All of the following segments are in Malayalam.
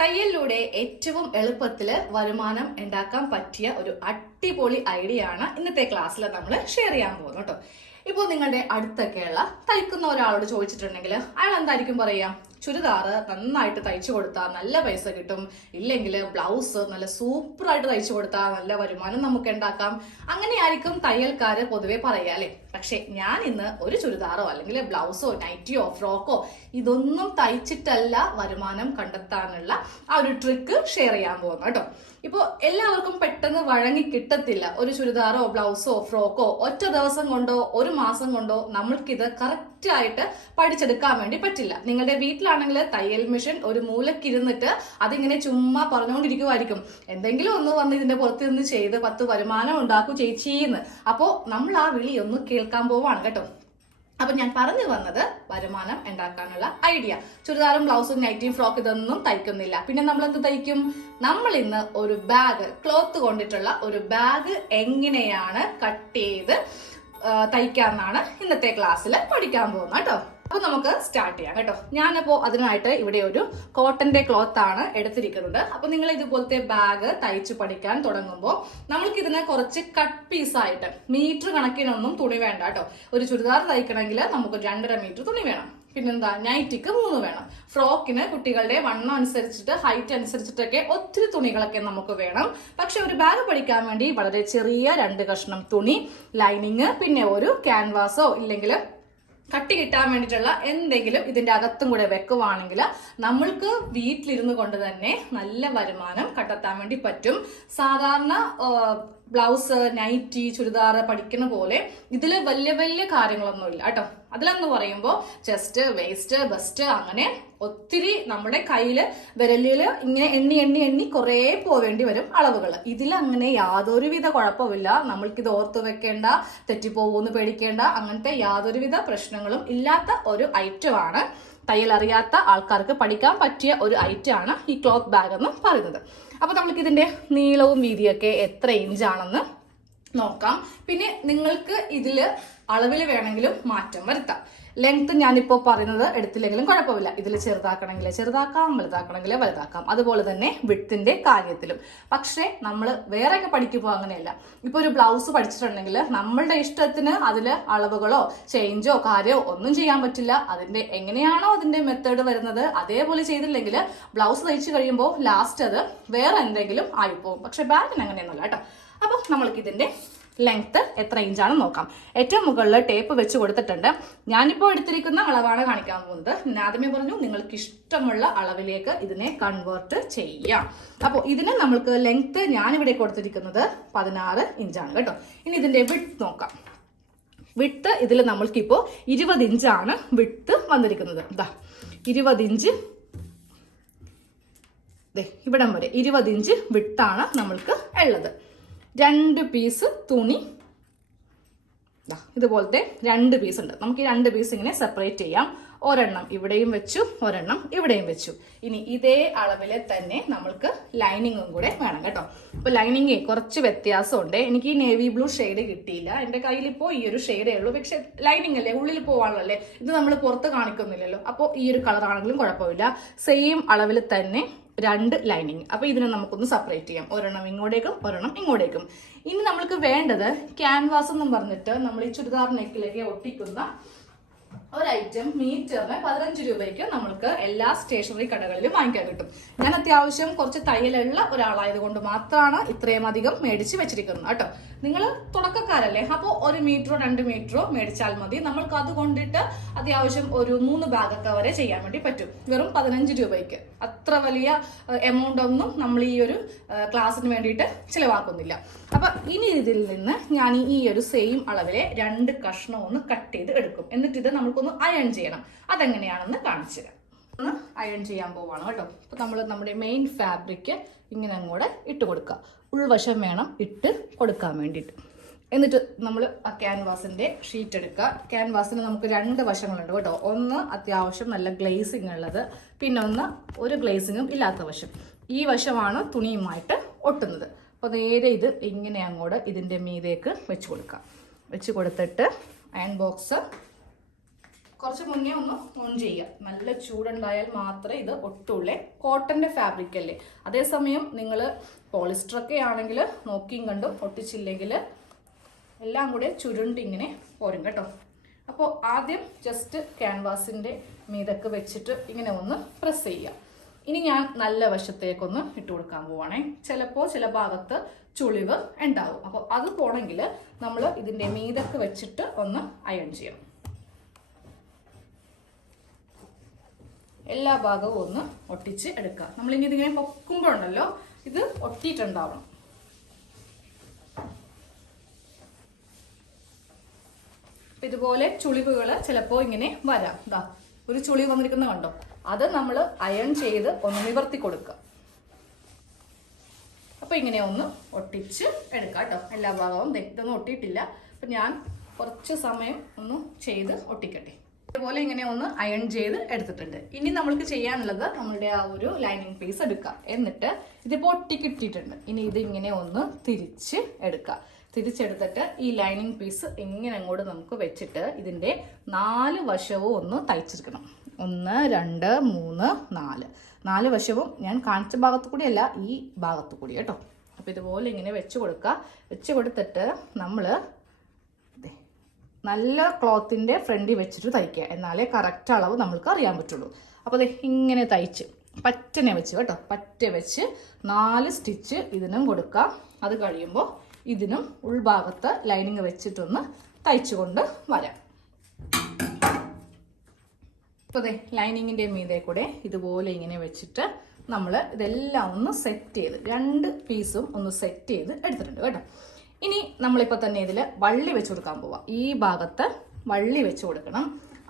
തയ്യലിലൂടെ ഏറ്റവും എളുപ്പത്തിൽ വരുമാനം ഉണ്ടാക്കാൻ പറ്റിയ ഒരു അടിപൊളി ഐഡിയ ആണ് ഇന്നത്തെ ക്ലാസ്സിൽ നമ്മൾ ഷെയർ ചെയ്യാൻ പോകുന്നത് കേട്ടോ. ഇപ്പോൾ നിങ്ങളുടെ അടുത്തൊക്കെയുള്ള തയ്ക്കുന്ന ഒരാളോട് ചോദിച്ചിട്ടുണ്ടെങ്കിൽ അയാൾ എന്തായിരിക്കും പറയാ? ചുരിദാറ് നന്നായിട്ട് തയ്ച്ചു കൊടുത്താൽ നല്ല പൈസ കിട്ടും, ഇല്ലെങ്കിൽ ബ്ലൗസ് നല്ല സൂപ്പറായിട്ട് തയ്ച്ചു കൊടുത്താൽ നല്ല വരുമാനം നമുക്ക് ഉണ്ടാക്കാം. അങ്ങനെയായിരിക്കും തയ്യൽക്കാര് പൊതുവെ പറയുക അല്ലെ. പക്ഷെ ഞാൻ ഇന്ന് ഒരു ചുരിദാറോ അല്ലെങ്കിൽ ബ്ലൗസോ നൈറ്റിയോ ഫ്രോക്കോ ഇതൊന്നും തയ്ച്ചിട്ടല്ല വരുമാനം കണ്ടെത്താനുള്ള ആ ഒരു ട്രിക്ക് ഷെയർ ചെയ്യാൻ പോകുന്നു കേട്ടോ. ഇപ്പോൾ എല്ലാവർക്കും പെട്ടെന്ന് വഴങ്ങി കിട്ടത്തില്ല. ഒരു ചുരിദാറോ ബ്ലൗസോ ഫ്രോക്കോ ഒറ്റ ദിവസം കൊണ്ടോ ഒരു മാസം കൊണ്ടോ നമ്മൾക്കിത് കറക്റ്റ് ആയിട്ട് പഠിച്ചെടുക്കാൻ വേണ്ടി പറ്റില്ല. നിങ്ങളുടെ വീട്ടിലാണെങ്കിൽ തയ്യൽ മെഷീൻ ഒരു മൂലക്കിരുന്നിട്ട് അതിങ്ങനെ ചുമ്മാ പറഞ്ഞുകൊണ്ടിരിക്കുമായിരിക്കും, എന്തെങ്കിലും ഒന്ന് വന്ന് ഇതിന്റെ പുറത്ത് നിന്ന് ചെയ്ത് 10 വരുമാനം ഉണ്ടാക്കൂ ചേച്ചിന്ന്. അപ്പോ നമ്മൾ ആ വിളി ഒന്ന് കേൾക്കാൻ പോവാണ് കേട്ടോ. അപ്പൊ ഞാൻ പറഞ്ഞു വന്നത് വരുമാനം ഉണ്ടാക്കാനുള്ള ഐഡിയ. ചുരിദാറും ബ്ലൗസും നൈറ്റിയും ഫ്രോക്ക് ഇതൊന്നും തയ്ക്കുന്നില്ല. പിന്നെ നമ്മൾ എന്ത് തയ്ക്കും? നമ്മൾ ഇന്ന് ഒരു ബാഗ്, ക്ലോത്ത് കൊണ്ടിട്ടുള്ള ഒരു ബാഗ് എങ്ങനെയാണ് കട്ട് ചെയ്ത് തയ്ക്കാമെന്നാണ് ഇന്നത്തെ ക്ലാസ്സിൽ പഠിക്കാൻ പോകുന്നത് കേട്ടോ. അപ്പൊ നമുക്ക് സ്റ്റാർട്ട് ചെയ്യാം കേട്ടോ. ഞാനപ്പോ അതിനായിട്ട് ഇവിടെ ഒരു കോട്ടന്റെ ക്ലോത്ത് ആണ് എടുത്തിരിക്കുന്നത്. അപ്പൊ നിങ്ങൾ ഇതുപോലത്തെ ബാഗ് തയ്ച്ചു പഠിക്കാൻ തുടങ്ങുമ്പോൾ നമ്മൾക്ക് ഇതിനെ കുറച്ച് കട്ട് പീസായിട്ട്, മീറ്റർ കണക്കിനൊന്നും തുണി വേണ്ട കേട്ടോ. ഒരു ചുരിദാർ തയ്ക്കണമെങ്കിൽ നമുക്ക് 2.5 മീറ്റർ തുണി വേണം. പിന്നെന്താ, നൈറ്റിക്ക് 3 വേണം. ഫ്രോക്കിന് കുട്ടികളുടെ വണ്ണം അനുസരിച്ചിട്ട് ഹൈറ്റ് അനുസരിച്ചിട്ടൊക്കെ ഒത്തിരി തുണികളൊക്കെ നമുക്ക് വേണം. പക്ഷെ ഒരു ബാഗ് പഠിക്കാൻ വേണ്ടി വളരെ ചെറിയ 2 കഷ്ണം തുണി, ലൈനിങ്, പിന്നെ ഒരു ക്യാൻവാസോ ഇല്ലെങ്കിൽ കട്ടി കിട്ടാൻ വേണ്ടിയിട്ടുള്ള എന്തെങ്കിലും ഇതിന്റെ അകത്തും കൂടെ വെക്കുവാണെങ്കിൽ നമ്മൾക്ക് വീട്ടിലിരുന്ന് കൊണ്ട് തന്നെ നല്ല വരുമാനം കണ്ടെത്താൻ വേണ്ടി പറ്റും. സാധാരണ ബ്ലൗസ് നൈറ്റി ചുരിദാർ പഠിക്കുന്ന പോലെ ഇതിൽ വലിയ വലിയ കാര്യങ്ങളൊന്നും ഇല്ല കേട്ടോ. അതിലെന്ന് പറയുമ്പോൾ ചെസ്റ്റ് വേസ്റ്റ് ബസ്റ്റ് അങ്ങനെ ഒത്തിരി നമ്മുടെ കയ്യില് വിരലില് ഇങ്ങനെ എണ്ണി എണ്ണി എണ്ണി കുറേ പോവേണ്ടി വരും അളവുകൾ. ഇതിലങ്ങനെ യാതൊരുവിധ കുഴപ്പമില്ല. നമ്മൾക്കിത് ഓർത്തു വെക്കേണ്ട, തെറ്റിപ്പോകുമെന്ന് പേടിക്കേണ്ട, അങ്ങനത്തെ യാതൊരുവിധ പ്രശ്നങ്ങളും ഇല്ലാത്ത ഒരു ഐറ്റമാണ്. തയ്യൽ അറിയാത്ത ആൾക്കാർക്ക് പഠിക്കാൻ പറ്റിയ ഒരു ഐറ്റമാണ് ഈ ക്ലോത്ത് ബാഗ് എന്ന് പറയുന്നത്. അപ്പൊ നമ്മൾക്ക് ഇതിന്റെ നീളവും വീതിയൊക്കെ എത്ര ഇഞ്ചാണെന്ന് നോക്കാം. പിന്നെ നിങ്ങൾക്ക് ഇതില് അളവിൽ വേണമെങ്കിലും മാറ്റം വരുത്താം. ലെങ്ത് ഞാനിപ്പോ പറയുന്നത് എടുത്തില്ലെങ്കിലും കുഴപ്പമില്ല. ഇതിൽ ചെറുതാക്കണമെങ്കിൽ ചെറുതാക്കാം, വലുതാക്കണമെങ്കിൽ വലുതാക്കാം. അതുപോലെ തന്നെ വിഡ്ത്തിന്റെ കാര്യത്തിലും. പക്ഷെ നമ്മൾ വേറെയൊക്കെ പഠിക്കുമ്പോൾ അങ്ങനെയല്ല. ഇപ്പൊ ഒരു ബ്ലൗസ് പഠിച്ചിട്ടുണ്ടെങ്കിൽ നമ്മളുടെ ഇഷ്ടത്തിന് അതില് അളവുകളോ ചേഞ്ചോ കാര്യമോ ഒന്നും ചെയ്യാൻ പറ്റില്ല. അതിന്റെ എങ്ങനെയാണോ അതിന്റെ മെത്തേഡ് വരുന്നത് അതേപോലെ ചെയ്തില്ലെങ്കിൽ ബ്ലൗസ് തയ്ച്ചു കഴിയുമ്പോൾ ലാസ്റ്റ് അത് വേറെ എന്തെങ്കിലും ആയിപ്പോകും. പക്ഷെ ബാഗിന് അങ്ങനെയൊന്നുമല്ല കേട്ടോ. അപ്പൊ നമ്മൾക്ക് ഇതിന്റെ ലെങ്ത് എത്ര ഇഞ്ചാണെന്ന് നോക്കാം. ഏറ്റവും മുകളിൽ ടേപ്പ് വെച്ച് കൊടുത്തിട്ടുണ്ട്. ഞാനിപ്പോൾ എടുത്തിരിക്കുന്ന അളവാണ് കാണിക്കാൻ പോകുന്നത്. ഞാൻ ആദ്യമേ പറഞ്ഞു നിങ്ങൾക്ക് ഇഷ്ടമുള്ള അളവിലേക്ക് ഇതിനെ കൺവേർട്ട് ചെയ്യാം. അപ്പോൾ ഇതിന് നമ്മൾക്ക് ലെങ്ത് ഞാനിവിടെ കൊടുത്തിരിക്കുന്നത് 16 ഇഞ്ചാണ് കേട്ടോ. ഇനി ഇതിന്റെ വിഡ്ത്ത് നോക്കാം. വിഡ്ത്ത് ഇതിൽ നമ്മൾക്കിപ്പോൾ 20 ഇഞ്ചാണ് വിഡ്ത്ത് വന്നിരിക്കുന്നത്. ഇതാ 20 ഇഞ്ച്, ഇവിടം വരെ 20 ഇഞ്ച് വിഡ്ത്താണ് നമ്മൾക്ക് ഉള്ളത്. 2 പീസ് തുണി, ഇതുപോലത്തെ 2 പീസ് ഉണ്ട്. നമുക്ക് ഈ 2 പീസ് ഇങ്ങനെ സെപ്പറേറ്റ് ചെയ്യാം. ഒരെണ്ണം ഇവിടെയും വെച്ചു, ഒരെണ്ണം ഇവിടെയും വെച്ചു. ഇനി ഇതേ അളവിലെ തന്നെ നമ്മൾക്ക് ലൈനിങ്ങും കൂടെ വേണം കേട്ടോ. അപ്പൊ ലൈനിങ് കുറച്ച് വ്യത്യാസമുണ്ട്. എനിക്ക് ഈ നേവി ബ്ലൂ ഷെയ്ഡ് കിട്ടിയില്ല. എന്റെ കയ്യിൽ ഇപ്പോൾ ഈ ഒരു ഷെയ്ഡേ ഉള്ളൂ. പക്ഷെ ലൈനിങ് അല്ലേ, ഉള്ളിൽ പോവാനുള്ളല്ലേ, ഇത് നമ്മൾ പുറത്ത് കാണിക്കുന്നില്ലല്ലോ. അപ്പോൾ ഈ ഒരു കളർ ആണെങ്കിലും കുഴപ്പമില്ല. സെയിം അളവിൽ തന്നെ 2 ലൈനിങ്. അപ്പൊ ഇതിനെ നമുക്കൊന്ന് സെപ്പറേറ്റ് ചെയ്യാം. ഒരെണ്ണം ഇങ്ങോട്ടേക്കും ഒരെണ്ണം ഇങ്ങോട്ടേക്കും. ഇനി നമ്മൾക്ക് വേണ്ടത് ക്യാൻവാസ് എന്നും പറഞ്ഞിട്ട് നമ്മൾ ഈ ചുരിദാർ നെക്കിലേക്ക് ഒട്ടിക്കുന്ന ഒരു ഐറ്റം മീറ്ററിന് 15 രൂപയ്ക്ക് നമ്മൾക്ക് എല്ലാ സ്റ്റേഷനറി കടകളിലും വാങ്ങിക്കാൻ കിട്ടും. ഞാൻ അത്യാവശ്യം കുറച്ച് തയ്യലുള്ള ഒരാളായത് കൊണ്ട് മാത്രമാണ് ഇത്രയും അധികം മേടിച്ച് വെച്ചിരിക്കുന്നത് കേട്ടോ. നിങ്ങൾ തുടക്കക്കാരല്ലേ, അപ്പോൾ 1 മീറ്ററോ 2 മീറ്ററോ മേടിച്ചാൽ മതി. നമ്മൾക്ക് അത് കൊണ്ടിട്ട് അത്യാവശ്യം ഒരു 3 ബാഗൊക്കെ വരെ ചെയ്യാൻ വേണ്ടി പറ്റും. വെറും 15 രൂപയ്ക്ക്. അത്ര വലിയ എമൗണ്ട് ഒന്നും നമ്മൾ ഈ ഒരു ക്ലാസ്സിന് വേണ്ടിയിട്ട് ചിലവാക്കുന്നില്ല. അപ്പൊ ഇനി ഇതിൽ നിന്ന് ഞാൻ ഈ ഒരു സെയിം അളവിലെ 2 കഷ്ണം ഒന്ന് കട്ട് ചെയ്ത് എടുക്കും. എന്നിട്ട് ഇത് നമുക്കൊന്ന് അയൺ ചെയ്യണം. അതെങ്ങനെയാണെന്ന് കാണിച്ചു തരാം. ഒന്ന് അയൺ ചെയ്യാൻ പോവാണ് കേട്ടോ. അപ്പൊ നമ്മൾ നമ്മുടെ മെയിൻ ഫാബ്രിക് ഇങ്ങനെ അങ്ങോട്ട് ഇട്ട് കൊടുക്കുക. ഉൾവശം വേണം ഇട്ട് കൊടുക്കാൻ വേണ്ടിയിട്ട്. എന്നിട്ട് നമ്മൾ ആ ക്യാൻവാസിന്റെ ഷീറ്റ് എടുക്കുക. ക്യാൻവാസിന് നമുക്ക് 2 വശങ്ങളുണ്ട് കേട്ടോ. ഒന്ന് അത്യാവശ്യം നല്ല ഗ്ലേസിങ് ഉള്ളത്, പിന്നെ ഒന്ന് ഒരു ഗ്ലേസിങ്ങും ഇല്ലാത്ത വശം. ഈ വശമാണ് തുണിയുമായിട്ട് ഒട്ടുന്നത്. അപ്പോൾ നേരെ ഇത് ഇങ്ങനെ അങ്ങോട്ട് ഇതിന്റെ മീതേക്ക് വെച്ച് കൊടുക്കുക. വെച്ച് കൊടുത്തിട്ട് അയൺ ബോക്സ് കുറച്ച് മുന്നേ ഒന്ന് ഓൺ ചെയ്യുക. നല്ല ചൂടുണ്ടായാൽ മാത്രമേ ഇത് ഒട്ടുള്ളേ. കോട്ടന്റെ ഫാബ്രിക് അല്ലേ. അതേസമയം നിങ്ങൾ പോളിസ്റ്റർ ഒക്കെ ആണെങ്കിൽ നോക്കിയും കണ്ടും ഒട്ടിച്ചില്ലെങ്കിൽ എല്ലാം കൂടെ ചുരുണ്ടിങ്ങനെ പോരും കേട്ടോ. അപ്പോൾ ആദ്യം ജസ്റ്റ് ക്യാൻവാസിൻ്റെ മീതൊക്കെ വെച്ചിട്ട് ഇങ്ങനെ ഒന്ന് പ്രസ് ചെയ്യുക. ഇനി ഞാൻ നല്ല വശത്തേക്കൊന്ന് ഇട്ട് കൊടുക്കാൻ പോവാണേ. ചിലപ്പോൾ ചില ഭാഗത്ത് ചുളിവ് ഉണ്ടാവും. അപ്പോൾ അത് പോണെങ്കിൽ നമ്മൾ ഇതിൻ്റെ മീതൊക്കെ വെച്ചിട്ട് ഒന്ന് അയൺ ചെയ്യണം. എല്ലാ ഭാഗവും ഒന്ന് ഒട്ടിച്ച് എടുക്കുക. നമ്മളിനി ഇതിങ്ങനെ പൊക്കുമ്പോഴുണ്ടല്ലോ ഇത് ഒട്ടിയിട്ടുണ്ടാവണം. ഇതുപോലെ ചുളിവുകൾ ചിലപ്പോൾ ഇങ്ങനെ വരാം. ഇതാ ഒരു ചുളിവ് വന്നിരിക്കുന്ന കണ്ടോ, അത് നമ്മൾ അയൺ ചെയ്ത് ഒന്ന് നിവർത്തി കൊടുക്കുക. അപ്പൊ ഇങ്ങനെ ഒന്ന് ഒട്ടിച്ച് എടുക്കാം കേട്ടോ. എല്ലാ ഭാഗവും ഇതൊന്നും ഒട്ടിയിട്ടില്ല. അപ്പൊ ഞാൻ കുറച്ച് സമയം ഒന്ന് ചെയ്ത് ഒട്ടിക്കട്ടെ. ഇതുപോലെ ഇങ്ങനെ ഒന്ന് അയൺ ചെയ്ത് എടുത്തിട്ടുണ്ട്. ഇനി നമ്മൾക്ക് ചെയ്യാനുള്ളത് നമ്മളുടെ ആ ഒരു ലൈനിങ് പീസ് എടുക്കുക. എന്നിട്ട് ഇതിപ്പോൾ ഒട്ടിക്കിട്ടിട്ടുണ്ട്. ഇനി ഇതിങ്ങനെ ഒന്ന് തിരിച്ച് എടുക്കുക. തിരിച്ചെടുത്തിട്ട് ഈ ലൈനിങ് പീസ് ഇങ്ങനെ അങ്ങോട്ട് നമുക്ക് വെച്ചിട്ട് ഇതിൻ്റെ 4 വശവും ഒന്ന് തയ്ച്ചെടുക്കണം. 1 2 3 4 വശവും ഞാൻ കാണിച്ച ഭാഗത്തു കൂടിയല്ല, ഈ ഭാഗത്തു കൂടി കേട്ടോ. അപ്പോൾ ഇതുപോലെ ഇങ്ങനെ വെച്ച് കൊടുക്കുക. വെച്ച് കൊടുത്തിട്ട് നമ്മൾ നല്ല ക്ലോത്തിൻ്റെ ഫ്രണ്ടിൽ വെച്ചിട്ട് തയ്ക്കുക. എന്നാലേ കറക്റ്റ് അളവ് നമ്മൾക്ക് അറിയാൻ പറ്റുള്ളൂ. അപ്പോൾ അത് ഇങ്ങനെ തയ്ച്ച് പറ്റനെ വെച്ച് കേട്ടോ, പറ്റ വെച്ച് 4 സ്റ്റിച്ച് ഇതിനും കൊടുക്കുക. അത് കഴിയുമ്പോൾ ഇതിനും ഉൾഭാഗത്ത് ലൈനിങ് വെച്ചിട്ടൊന്ന് തയ്ച്ചുകൊണ്ട് വരാം. ഇപ്പോൾ അതെ ലൈനിങ്ങിൻ്റെ മീതെ കൂടെ ഇതുപോലെ ഇങ്ങനെ വെച്ചിട്ട് നമ്മൾ ഇതെല്ലാം ഒന്ന് സെറ്റ് ചെയ്ത് 2 പീസും ഒന്ന് സെറ്റ് ചെയ്ത് എടുത്തിട്ടുണ്ട് കേട്ടോ. ഇനി നമ്മളിപ്പോൾ തന്നെ ഇതിൽ വള്ളി വെച്ച് കൊടുക്കാൻ പോവാം. ഈ ഭാഗത്ത് വള്ളി വെച്ച് കൊടുക്കണം.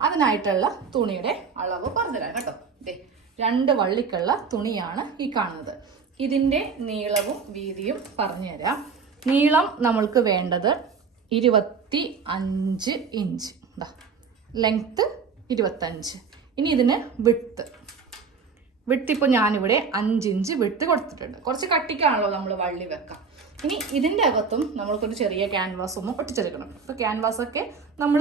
അതിനായിട്ടുള്ള തുണിയുടെ അളവ് പറഞ്ഞുതരാം കേട്ടോ. ഇതേ 2 വള്ളിക്കുള്ള തുണിയാണ് ഈ കാണുന്നത്. ഇതിൻ്റെ നീളവും വീതിയും പറഞ്ഞുതരാം. നീളം നമ്മൾക്ക് വേണ്ടത് 25 ഇഞ്ച്, ലെങ്ത്ത് 25. ഇനി ഇതിന് വിട്ട് ഇപ്പോൾ ഞാനിവിടെ 5 ഇഞ്ച് വിട്ട് കൊടുത്തിട്ടുണ്ട്. കുറച്ച് കട്ടിക്കാണല്ലോ നമ്മൾ വള്ളി വെക്കാം. ഇനി ഇതിൻ്റെ അകത്തും നമ്മൾക്കൊരു ചെറിയ ക്യാൻവാസ് ഒന്ന് ഒട്ടിച്ചെടുക്കണം. ഇപ്പോൾ ക്യാൻവാസൊക്കെ നമ്മൾ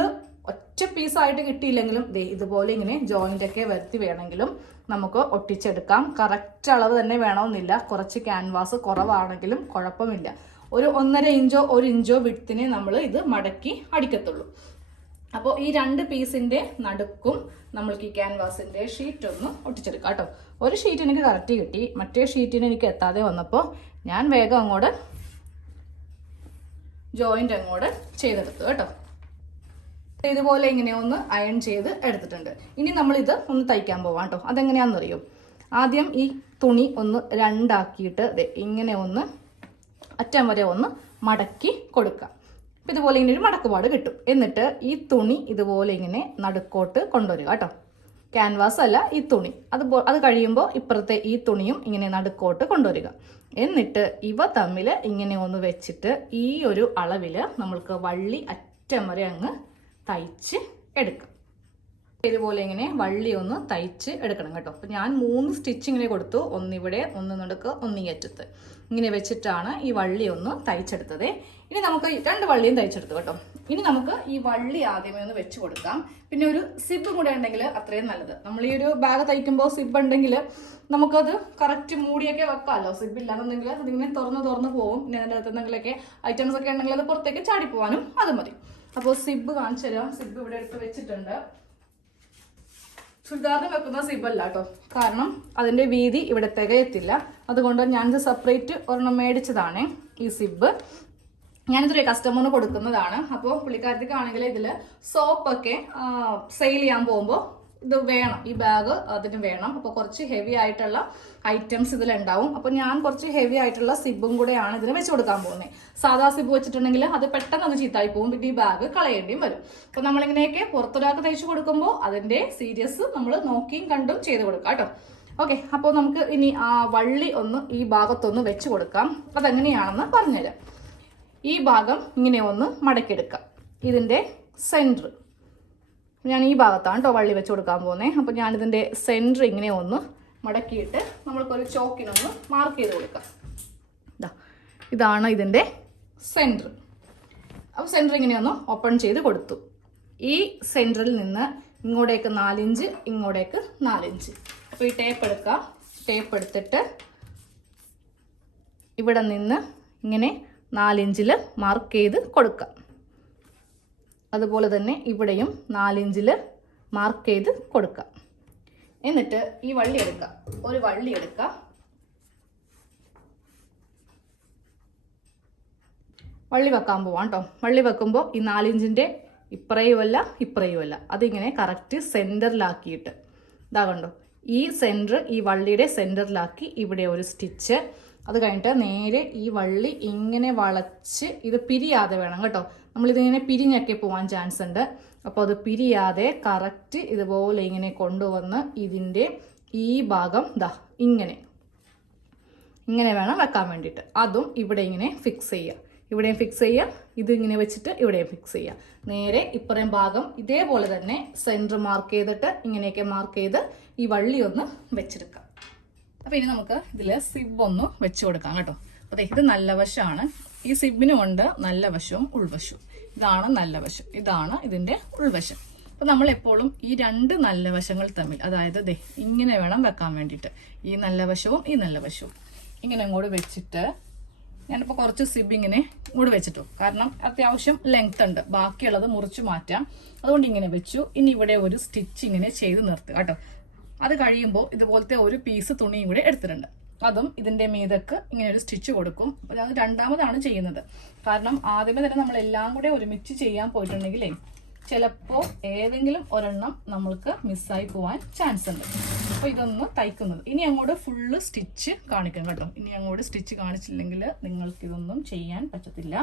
ഒറ്റ പീസായിട്ട് കിട്ടിയില്ലെങ്കിലും ഇതുപോലെ ഇങ്ങനെ ജോയിൻ്റ് ഒക്കെ വരുത്തി വേണമെങ്കിലും നമുക്ക് ഒട്ടിച്ചെടുക്കാം. കറക്റ്റ് അളവ് തന്നെ വേണമെന്നില്ല. കുറച്ച് ക്യാൻവാസ് കുറവാണെങ്കിലും കുഴപ്പമില്ല. ഒരു 1.5 ഇഞ്ചോ 1 ഇഞ്ചോ വിട്ടിനെ നമ്മൾ ഇത് മടക്കി അടിക്കത്തുള്ളൂ. അപ്പോൾ ഈ 2 പീസിൻ്റെ നടുക്കും നമ്മൾക്ക് ഈ ക്യാൻവാസിൻ്റെ ഷീറ്റ് ഒന്ന് ഒട്ടിച്ചെടുക്കാം കേട്ടോ. ഒരു ഷീറ്റ് എനിക്ക് കറക്റ്റ് കിട്ടി, മറ്റേ ഷീറ്റിന് എനിക്ക് എത്താതെ വന്നപ്പോൾ ഞാൻ വേഗം അങ്ങോട്ട് ജോയിൻ്റ് അങ്ങോട്ട് ചെയ്തെടുത്തു കേട്ടോ. ഇതുപോലെ ഇങ്ങനെ ഒന്ന് അയൺ ചെയ്ത് എടുത്തിട്ടുണ്ട്. ഇനി നമ്മളിത് ഒന്ന് തയ്ക്കാൻ പോവാം കേട്ടോ. അതെങ്ങനെയാണെന്നറിയോ? ആദ്യം ഈ തുണി ഒന്ന് 2 ആക്കിയിട്ട് ഇങ്ങനെ ഒന്ന് അറ്റം വരെ ഒന്ന് മടക്കി കൊടുക്കാം. അപ്പം ഇതുപോലെ ഇങ്ങനെ ഒരു മടക്കുപാട് കിട്ടും. എന്നിട്ട് ഈ തുണി ഇതുപോലെ ഇങ്ങനെ നടുക്കോട്ട് കൊണ്ടുവരിക കേട്ടോ. ക്യാൻവാസ് അല്ല, ഈ തുണി. അത് കഴിയുമ്പോൾ ഇപ്പുറത്തെ ഈ തുണിയും ഇങ്ങനെ നടുക്കോട്ട് കൊണ്ടുവരിക. എന്നിട്ട് ഇവ തമ്മിൽ ഇങ്ങനെ ഒന്ന് വെച്ചിട്ട് ഈ ഒരു അളവിൽ നമ്മൾക്ക് വള്ളി അറ്റം വരെ അങ്ങ് തയ്ച്ച് എടുക്കാം. ഇതുപോലെ ഇങ്ങനെ വള്ളി ഒന്ന് തയ്ച്ച് എടുക്കണം കേട്ടോ. അപ്പം ഞാൻ 3 സ്റ്റിച്ച് ഇങ്ങനെ കൊടുത്തു. ഒന്നിവിടെ, ഒന്ന് നടുക്ക്, ഒന്ന് ഈ അറ്റത്ത്. ഇങ്ങനെ വെച്ചിട്ടാണ് ഈ വള്ളി ഒന്ന് തയ്ച്ചെടുത്തത്. ഇനി നമുക്ക് 2 വള്ളിയും തയ്ച്ചെടുത്തു കേട്ടോ. ഇനി നമുക്ക് ഈ വള്ളി ആദ്യമേ ഒന്ന് വെച്ച് കൊടുക്കാം. പിന്നെ ഒരു സിബ് കൂടെ ഉണ്ടെങ്കിൽ അത്രയും നല്ലത്. നമ്മൾ ഈ ഒരു ബാഗ് തയ്ക്കുമ്പോൾ സിബ് ഉണ്ടെങ്കിൽ നമുക്കത് കറക്റ്റ് മൂടിയൊക്കെ വെക്കാമല്ലോ. സിബ് ഇല്ലാന്നുണ്ടെങ്കിൽ അതിങ്ങനെ തുറന്ന് പോകും. പിന്നെ അതിൻ്റെ അകത്ത് എന്തെങ്കിലുമൊക്കെ ഐറ്റംസ് ഒക്കെ ഉണ്ടെങ്കിൽ അത് പുറത്തേക്ക് ചാടിപ്പോവാനും അത് മതി. അപ്പോൾ സിബ് കാണിച്ചു തരാം. സിബ് ഇവിടെ എടുത്ത് വെച്ചിട്ടുണ്ട്. ചുരിദാറിന് വെക്കുന്ന സിബല്ല കേട്ടോ. കാരണം അതിൻ്റെ വീതി ഇവിടെ തികയത്തില്ല. അതുകൊണ്ട് ഞാനിത് സെപ്പറേറ്റ് ഒരെണ്ണം മേടിച്ചതാണ് ഈ സിബ്. ഞാനിതൊരു കസ്റ്റമറിന് കൊടുക്കുന്നതാണ്. അപ്പോൾ പുള്ളിക്കാരത്തേക്കാണെങ്കിൽ ഇതിൽ സോപ്പൊക്കെ സെയിൽ ചെയ്യാൻ പോകുമ്പോൾ ഇത് വേണം, ഈ ബാഗ് അതിന് വേണം. അപ്പോൾ കുറച്ച് ഹെവി ആയിട്ടുള്ള ഐറ്റംസ് ഇതിലുണ്ടാവും. അപ്പോൾ ഞാൻ കുറച്ച് ഹെവി ആയിട്ടുള്ള സിബും കൂടെയാണ് ഇതിന് വെച്ച് കൊടുക്കാൻ പോകുന്നത്. സാധാ സിബ് വെച്ചിട്ടുണ്ടെങ്കിൽ അത് പെട്ടെന്ന് അത് ചീത്തായി പോകും. പിന്നെ ഈ ബാഗ് കളയേണ്ടിയും വരും. അപ്പോൾ നമ്മളിങ്ങനെയൊക്കെ പുറത്തൊരാൾക്ക് തയ്ച്ചു കൊടുക്കുമ്പോൾ അതിൻ്റെ സീരിയസ് നമ്മൾ നോക്കിയും കണ്ടും ചെയ്ത് കൊടുക്കാം കേട്ടോ. ഓക്കെ, അപ്പോൾ നമുക്ക് ഇനി ആ വള്ളി ഒന്ന് ഈ ഭാഗത്തൊന്ന് വെച്ച് കൊടുക്കാം. അതെങ്ങനെയാണെന്ന് പറഞ്ഞുതരാം. ഈ ഭാഗം ഇങ്ങനെ ഒന്ന് മടക്കിയെടുക്കാം. ഇതിൻ്റെ സെൻറ്റർ ഞാൻ ഈ ഭാഗത്താണ് കേട്ടോ വള്ളി വെച്ച് കൊടുക്കാൻ പോകുന്നത്. അപ്പോൾ ഞാനിതിൻ്റെ സെൻറ്റർ ഇങ്ങനെ ഒന്ന് മടക്കിയിട്ട് നമ്മൾക്കൊരു ചോക്കിനൊന്ന് മാർക്ക് ചെയ്ത് കൊടുക്കാം. ഇതാണ് ഇതിൻ്റെ സെൻറ്റർ. അപ്പോൾ സെൻറ്റർ ഇങ്ങനെയൊന്ന് ഓപ്പൺ ചെയ്ത് കൊടുത്തു. ഈ സെൻറ്ററിൽ നിന്ന് ഇങ്ങോട്ടേക്ക് 4 ഇഞ്ച്, ഇങ്ങോട്ടേക്ക് 4 ഇഞ്ച്. അപ്പോൾ ഈ ടേപ്പ് എടുക്കാം. ടേപ്പ് എടുത്തിട്ട് ഇവിടെ നിന്ന് ഇങ്ങനെ 4 ഇഞ്ചിൽ മാർക്ക് ചെയ്ത് കൊടുക്കാം. അതുപോലെ തന്നെ ഇവിടെയും 4 ഇഞ്ചിൽ മാർക്ക് ചെയ്ത് കൊടുക്കാം. എന്നിട്ട് ഈ വള്ളി എടുക്കാം. ഒരു വള്ളി എടുക്കാം. വള്ളി വെക്കാൻ പോവാം കേട്ടോ. വള്ളി വെക്കുമ്പോൾ ഈ 4 ഇഞ്ചിൻ്റെ ഇപ്പറയുമല്ല ഇപ്പറയുമല്ല, അതിങ്ങനെ കറക്റ്റ് സെൻറ്ററിലാക്കിയിട്ട് ഇതാ കണ്ടോ, ഈ സെൻറ്റർ, ഈ വള്ളിയുടെ സെൻറ്ററിലാക്കി ഇവിടെ ഒരു സ്റ്റിച്ച്. അത് കഴിഞ്ഞിട്ട് നേരെ ഈ വള്ളി ഇങ്ങനെ വളച്ച്, ഇത് പിരിയാതെ വേണം കേട്ടോ. നമ്മളിതിങ്ങനെ പിരിഞ്ഞൊക്കെ പോകാൻ ചാൻസ് ഉണ്ട്. അപ്പോൾ അത് പിരിയാതെ കറക്റ്റ് ഇതുപോലെ ഇങ്ങനെ കൊണ്ടുവന്ന് ഇതിൻ്റെ ഈ ഭാഗം ദാ ഇങ്ങനെ വേണം വെക്കാൻ വേണ്ടിയിട്ട്. അതും ഇവിടെ ഇങ്ങനെ ഫിക്സ് ചെയ്യുക. ഇവിടെയും ഫിക്സ് ചെയ്യുക, ഇതിങ്ങനെ വെച്ചിട്ട് ഇവിടെയും ഫിക്സ് ചെയ്യുക. നേരെ ഇപ്പറയും ഭാഗം ഇതേപോലെ തന്നെ സെൻറ്റർ മാർക്ക് ചെയ്തിട്ട് ഇങ്ങനെയൊക്കെ മാർക്ക് ചെയ്ത് ഈ വള്ളി ഒന്ന് വെച്ചെടുക്കാം. അപ്പോൾ ഇനി നമുക്ക് ഇതിൽ സിബ് ഒന്ന് വെച്ച് കൊടുക്കാം കേട്ടോ. അപ്പോൾ ഇത് നല്ല വശമാണ്. ഈ സിബിനും ഉണ്ട് നല്ല വശവും ഉൾവശവും. ഇതാണ് നല്ല വശം, ഇതാണ് ഇതിൻ്റെ ഉൾവശം. അപ്പോൾ നമ്മൾ എപ്പോഴും ഈ 2 നല്ല വശങ്ങൾ തമ്മിൽ, അതായത് ദേ ഇങ്ങനെ വേണം വെക്കാൻ വേണ്ടിയിട്ട്. ഈ നല്ല വശവും ഈ നല്ല വശവും ഇങ്ങനെ അങ്ങോട്ട് വെച്ചിട്ട്, ഞാനിപ്പോൾ കുറച്ച് സിബ് ഇങ്ങനെ ഇങ്ങോട്ട് വെച്ചിട്ടു, കാരണം അത്യാവശ്യം ലെങ്ത് ഉണ്ട്, ബാക്കിയുള്ളത് മുറിച്ച് മാറ്റാം. അതുകൊണ്ട് ഇങ്ങനെ വെച്ചു. ഇനി ഇവിടെ ഒരു സ്റ്റിച്ച് ഇങ്ങനെ ചെയ്ത് നിർത്തുക കേട്ടോ. അത് കഴിയുമ്പോൾ ഇതുപോലത്തെ ഒരു പീസ് തുണിയും കൂടെ എടുത്തിട്ടുണ്ട്. അതും ഇതിൻ്റെ മീതക്ക് ഇങ്ങനെ ഒരു സ്റ്റിച്ച് കൊടുക്കും. അപ്പോൾ അത് രണ്ടാമതാണ് ചെയ്യുന്നത്. കാരണം ആദ്യമേ തന്നെ നമ്മൾ എല്ലാം കൂടെ ഒരുമിച്ച് ചെയ്യാൻ പോയിട്ടുണ്ടെങ്കിലേ ചിലപ്പോൾ ഏതെങ്കിലും ഒരെണ്ണം നമ്മൾക്ക് മിസ്സായി പോകാൻ ചാൻസ് ഉണ്ട്. അപ്പോൾ ഇതൊന്ന് തയ്ക്കുന്നത് ഇനി അങ്ങോട്ട് ഫുള്ള് സ്റ്റിച്ച് കാണിക്കണം കേട്ടോ. ഇനി അങ്ങോട്ട് സ്റ്റിച്ച് കാണിച്ചില്ലെങ്കിൽ നിങ്ങൾക്കിതൊന്നും ചെയ്യാൻ പറ്റത്തില്ല.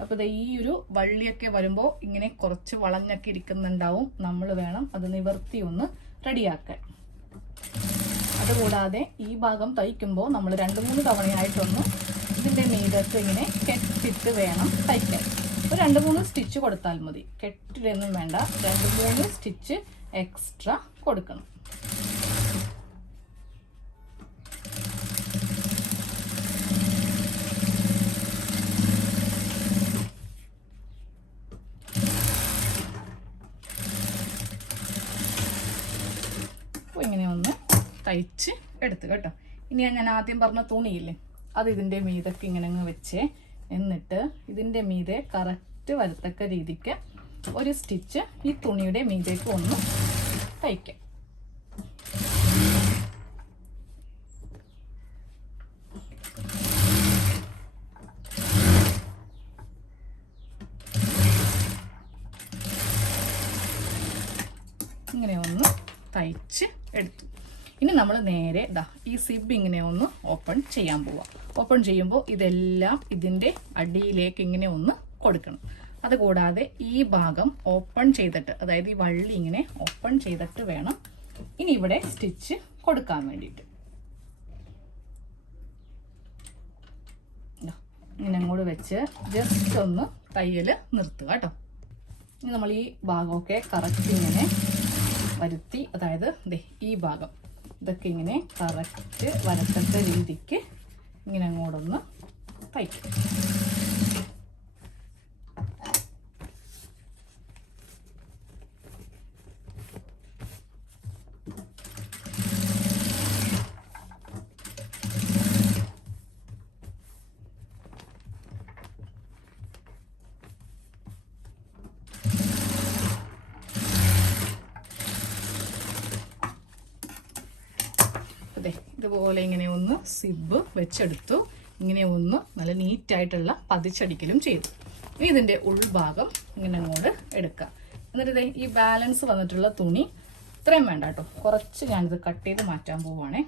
അപ്പോൾ ഇത് ഈ ഒരു വള്ളിയൊക്കെ വരുമ്പോൾ ഇങ്ങനെ കുറച്ച് വളഞ്ഞൊക്കെ ഇരിക്കുന്നുണ്ടാവും. നമ്മൾ വേണം അത് നിവർത്തി ഒന്ന് റെഡിയാക്കാൻ. അതുകൂടാതെ ഈ ഭാഗം തയ്ക്കുമ്പോൾ നമ്മൾ 2-3 തവണയായിട്ടൊന്ന് ഇതിൻ്റെ മീതക്ക് ഇങ്ങനെ കെട്ടിട്ട് വേണം തയ്ക്കാൻ. അപ്പോൾ 2-3 സ്റ്റിച്ച് കൊടുത്താൽ മതി, കെട്ടിടൊന്നും വേണ്ട. 2-3 സ്റ്റിച്ച് എക്സ്ട്രാ കൊടുക്കണം. അപ്പോൾ ഇങ്ങനെ ഒന്ന് തയ്ച്ച് എടുത്ത് കേട്ടോ. ഇനി ഞാൻ ആദ്യം പറഞ്ഞ തുണിയില്ലേ, അത് ഇതിൻ്റെ മീതൊക്കെ ഇങ്ങനെ അങ്ങ് വെച്ച്, എന്നിട്ട് ഇതിൻ്റെ മീതെ കറക്റ്റ് വരത്തക്ക രീതിക്ക് ഒരു സ്റ്റിച്ച് ഈ തുണിയുടെ മീതേക്ക് ഒന്ന് തയ്ക്കാം. ഇങ്ങനെ ഒന്ന് തയ്ച്ച് എടുത്തു. ഇനി നമ്മൾ നേരെ ഈ സിബ് ഇങ്ങനെ ഒന്ന് ഓപ്പൺ ചെയ്യാൻ പോവാം. ഓപ്പൺ ചെയ്യുമ്പോൾ ഇതെല്ലാം ഇതിൻ്റെ അടിയിലേക്ക് ഇങ്ങനെ ഒന്ന് കൊടുക്കണം. അതുകൂടാതെ ഈ ഭാഗം ഓപ്പൺ ചെയ്തിട്ട്, അതായത് ഈ വള്ളി ഇങ്ങനെ ഓപ്പൺ ചെയ്തിട്ട് വേണം ഇനി ഇവിടെ സ്റ്റിച്ച് കൊടുക്കാൻ വേണ്ടിയിട്ട്. ഇങ്ങനെ അങ്ങോട്ട് വെച്ച് ജസ്റ്റ് ഒന്ന് തയ്യൽ നിർത്തുക കേട്ടോ. ഇനി നമ്മൾ ഈ ഭാഗമൊക്കെ കറക്റ്റ് ഇങ്ങനെ വരുത്തി, അതായത് ഈ ഭാഗം ഇതൊക്കെ ഇങ്ങനെ കറക്റ്റ് വരത്തക്ക രീതിക്ക് ഇങ്ങനെ അങ്ങോട്ടൊന്ന് തയ്ക്കും. ഇതുപോലെ ഇങ്ങനെ ഒന്ന് സിബ് വെച്ചെടുത്തു. ഇങ്ങനെ ഒന്ന് നല്ല നീറ്റായിട്ടുള്ള പതിച്ചടിക്കലും ചെയ്തു. ഇതിൻ്റെ ഉൾഭാഗം ഇങ്ങനെ അങ്ങോട്ട് എടുക്കുക. എന്നിട്ട് ഈ ബാലൻസ് വന്നിട്ടുള്ള തുണി ഇത്രയും വേണ്ട കേട്ടോ, കുറച്ച് ഞാനിത് കട്ട് ചെയ്ത് മാറ്റാൻ പോവുകയാണേ.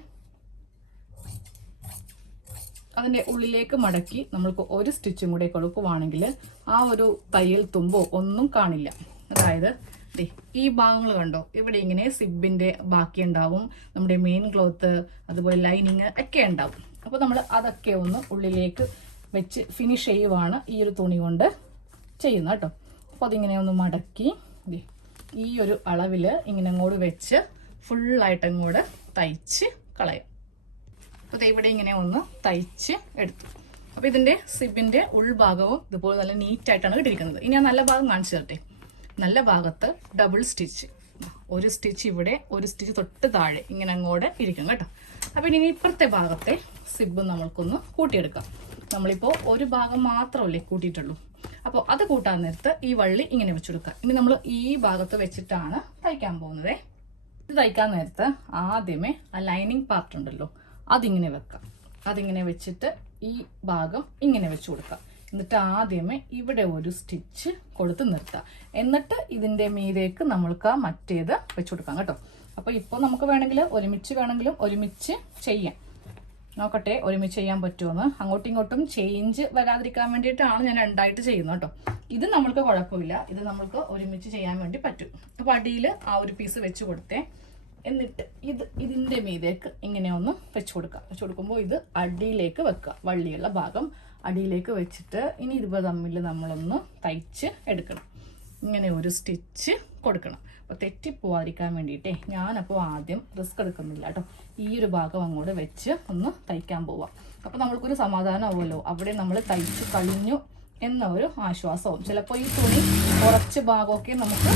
അതിൻ്റെ ഉള്ളിലേക്ക് മടക്കി നമ്മൾക്ക് ഒരു സ്റ്റിച്ചും കൂടെ കൊടുക്കുവാണെങ്കിൽ ആ ഒരു തയ്യൽ തുമ്പോ ഒന്നും കാണില്ല. അതായത് ഈ ഭാഗങ്ങൾ കണ്ടോ, ഇവിടെ ഇങ്ങനെ സിബിൻ്റെ ബാക്കി ഉണ്ടാവും, നമ്മുടെ മെയിൻ ക്ലോത്ത് അതുപോലെ ലൈനിങ് ഒക്കെ ഉണ്ടാവും. അപ്പോൾ നമ്മൾ അതൊക്കെ ഒന്ന് ഉള്ളിലേക്ക് വെച്ച് ഫിനിഷ് ചെയ്യുവാണ് ഈ ഒരു തുണി കൊണ്ട് ചെയ്യുന്നത് കേട്ടോ. അപ്പോൾ അതിങ്ങനെ ഒന്ന് മടക്കി ഈ ഒരു അളവിൽ ഇങ്ങനെ അങ്ങോട്ട് വെച്ച് ഫുള്ളായിട്ട് അങ്ങോട്ട് തയ്ച്ച് കളയാം. അപ്പോൾ ഇവിടെ ഇങ്ങനെ ഒന്ന് തയ്ച്ച് എടുത്തു. അപ്പോൾ ഇതിൻ്റെ സിബിൻ്റെ ഉൾഭാഗവും ഇതുപോലെ നല്ല നീറ്റായിട്ടാണ് ഇട്ടിരിക്കുന്നത്. ഇനി ഞാൻ നല്ല ഭാഗം കാണിച്ചു തരട്ടെ. നല്ല ഭാഗത്ത് ഡബിൾ സ്റ്റിച്ച്, ഒരു സ്റ്റിച്ച് ഇവിടെ, ഒരു സ്റ്റിച്ച് തൊട്ട് താഴെ ഇങ്ങനെ അങ്ങോട്ട് ഇരിക്കും കേട്ടോ. അപ്പം ഇനി ഇപ്പുറത്തെ ഭാഗത്തെ സിബ് നമ്മൾക്കൊന്ന് കൂട്ടിയെടുക്കാം. നമ്മളിപ്പോൾ ഒരു ഭാഗം മാത്രമല്ലേ കൂട്ടിയിട്ടുള്ളൂ. അപ്പോൾ അത് കൂട്ടാൻ നേരത്ത് ഈ വള്ളി ഇങ്ങനെ വെച്ചെടുക്കുക. ഇനി നമ്മൾ ഈ ഭാഗത്ത് വെച്ചിട്ടാണ് തയ്ക്കാൻ പോകുന്നത്. ഇത് തയ്ക്കാൻ നേരത്ത് ആദ്യമേ ആ ലൈനിങ് പാർട്ട് ഉണ്ടല്ലോ അതിങ്ങനെ വെക്കാം. അതിങ്ങനെ വെച്ചിട്ട് ഈ ഭാഗം ഇങ്ങനെ വെച്ച് കൊടുക്കാം. എന്നിട്ട് ആദ്യമേ ഇവിടെ ഒരു സ്റ്റിച്ച് കൊടുത്ത് നിർത്താം. എന്നിട്ട് ഇതിൻ്റെ മീതേക്ക് നമ്മൾക്ക് മറ്റേത് വെച്ച് കൊടുക്കാം കേട്ടോ. അപ്പോൾ ഇപ്പോൾ നമുക്ക് വേണമെങ്കിൽ വേണമെങ്കിലും ഒരുമിച്ച് ചെയ്യാം. നോക്കട്ടെ ഒരുമിച്ച് ചെയ്യാൻ പറ്റുമെന്ന്. അങ്ങോട്ടും ഇങ്ങോട്ടും ചേഞ്ച് വരാതിരിക്കാൻ വേണ്ടിയിട്ടാണ് ഞാൻ രണ്ടായിട്ട് ചെയ്യുന്നത് കേട്ടോ. ഇത് നമ്മൾക്ക് കുഴപ്പമില്ല, ഇത് നമ്മൾക്ക് ഒരുമിച്ച് ചെയ്യാൻ വേണ്ടി പറ്റും. അപ്പോൾ അടിയിൽ ആ ഒരു പീസ് വെച്ച് കൊടുത്തേ. എന്നിട്ട് ഇതിൻ്റെ മീതേക്ക് ഇങ്ങനെ ഒന്ന് വെച്ച് കൊടുക്കുക. വെച്ച് കൊടുക്കുമ്പോൾ ഇത് അടിയിലേക്ക് വെക്കുക. വള്ളിയുള്ള ഭാഗം അടിയിലേക്ക് വെച്ചിട്ട് ഇനി ഇത് തമ്മിൽ നമ്മളൊന്ന് തയ്ച്ച് എടുക്കണം. ഇങ്ങനെ ഒരു സ്റ്റിച്ച് കൊടുക്കണം. അപ്പോൾ തെറ്റിപ്പോവാതിരിക്കാൻ വേണ്ടിയിട്ടേ ഞാനപ്പോൾ ആദ്യം റിസ്ക് എടുക്കുന്നില്ല കേട്ടോ. ഈ ഒരു ഭാഗം അങ്ങോട്ട് വെച്ച് ഒന്ന് തയ്ക്കാൻ പോവാം. അപ്പോൾ നമ്മൾക്കൊരു സമാധാനമാവുമല്ലോ, അവിടെ നമ്മൾ തയ്ച്ച് കഴിഞ്ഞു എന്ന ഒരു ആശ്വാസവും. ചിലപ്പോൾ ഈ തുണി കുറച്ച് ഭാഗമൊക്കെ നമുക്ക്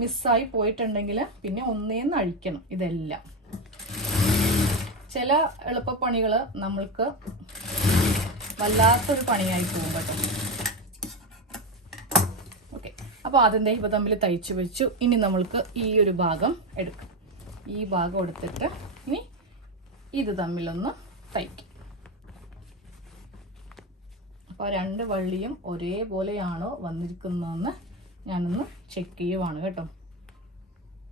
മിസ്സായി പോയിട്ടുണ്ടെങ്കിൽ പിന്നെ ഒന്നേന്ന് അഴിക്കണം. ഇതെല്ലാം ചില എളുപ്പപ്പണികൾ നമ്മൾക്ക് വല്ലാത്തൊരു പണിയായി പോകും കേട്ടോ. ഓക്കെ, അപ്പോൾ ആദ്യം ഇപ്പോൾ തമ്മിൽ തയ്ച്ചു വെച്ചു. ഇനി നമ്മൾക്ക് ഈ ഒരു ഭാഗം എടുക്കാം. ഈ ഭാഗം എടുത്തിട്ട് ഇനി ഇത് തമ്മിലൊന്ന് തയ്ക്കും. അപ്പോൾ രണ്ട് വള്ളിയും ഒരേപോലെയാണോ വന്നിരിക്കുന്നതെന്ന് ഞാനൊന്ന് ചെക്ക് ചെയ്യുവാണ് കേട്ടോ.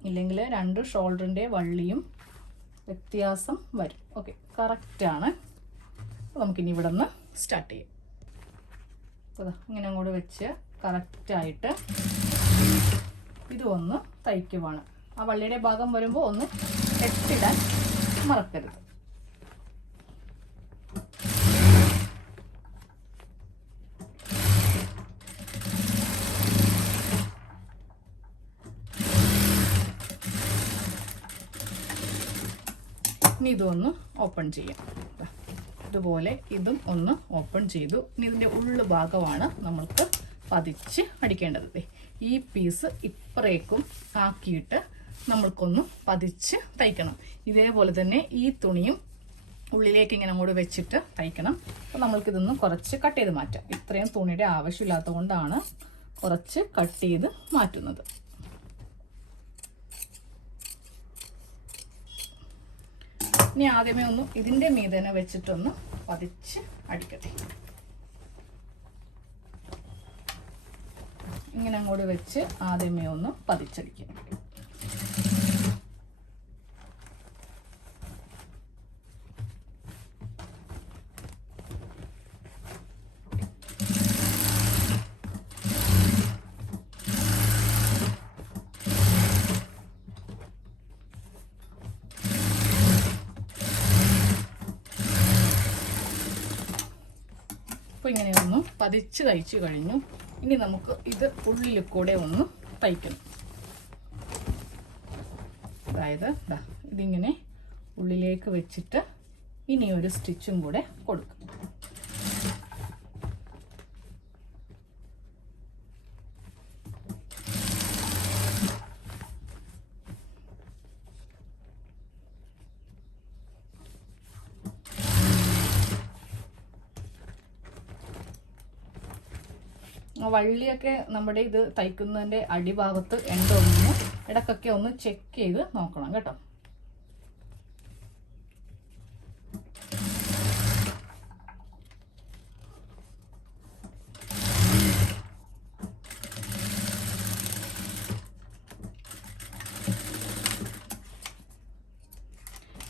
ഇല്ലെങ്കിൽ രണ്ട് ഷോൾഡറിൻ്റെ വള്ളിയും വ്യത്യാസം വരും. ഓക്കെ, കറക്റ്റാണ്. നമുക്കിനി ഇവിടെ നിന്ന് സ്റ്റാർട്ട് ചെയ്യാം. അപ്പോൾ ഇങ്ങനെ അങ്ങോട്ട് വെച്ച് കറക്റ്റായിട്ട് ഇതൊന്ന് തയ്ക്കുവാണ്. ആ വള്ളിയുടെ ഭാഗം വരുമ്പോൾ ഒന്ന് കെട്ടിടാൻ മറക്കരുത്. ഇനി ഇതൊന്ന് ഓപ്പൺ ചെയ്യാം. ഇതുപോലെ ഇതും ഒന്ന് ഓപ്പൺ ചെയ്തു. ഇനി ഇതിൻ്റെ ഉള്ളു ഭാഗമാണ് നമ്മൾക്ക് പതിച്ച് അടിക്കേണ്ടത്. ഈ പീസ് ഇപ്പറേക്കും ആക്കിയിട്ട് നമ്മൾക്കൊന്ന് പതിച്ച് തയ്ക്കണം. ഇതേപോലെ തന്നെ ഈ തുണിയും ഉള്ളിലേക്ക് ഇങ്ങനെ അങ്ങോട്ട് വെച്ചിട്ട് തയ്ക്കണം. അപ്പോൾ നമ്മൾക്കിതൊന്ന് കുറച്ച് കട്ട് ചെയ്ത് മാറ്റാം. ഇത്രയും തുണിയുടെ ആവശ്യമില്ലാത്തത് കൊണ്ടാണ് കുറച്ച് കട്ട് ചെയ്ത് മാറ്റുന്നത്. ഇനി ആദ്യമേ ഒന്ന് ഇതിൻ്റെ മീതനെ വെച്ചിട്ടൊന്ന് പതിച്ച് അടിക്കട്ടെ. ഇങ്ങനെ അങ്ങോട്ട് വെച്ച് ആദ്യമേ ഒന്ന് പതിച്ചടിക്കുക. അപ്പോൾ ഇങ്ങനെ ഒന്ന് പതിച്ച് തയ്ച്ചു കഴിഞ്ഞു. ഇനി നമുക്ക് ഇത് ഉള്ളിൽ കൂടെ ഒന്ന് തയ്ക്കണം. അതായത് ഇതിങ്ങനെ ഉള്ളിലേക്ക് വെച്ചിട്ട് ഇനി ഒരു സ്റ്റിച്ചും കൂടെ കൊടുക്കും. വള്ളിയൊക്കെ നമ്മുടെ ഇത് തയ്ക്കുന്നതിൻ്റെ അടിഭാഗത്ത് എണ്ടൊന്ന് ഇടക്കൊക്കെ ഒന്ന് ചെക്ക് ചെയ്ത് നോക്കണം കേട്ടോ.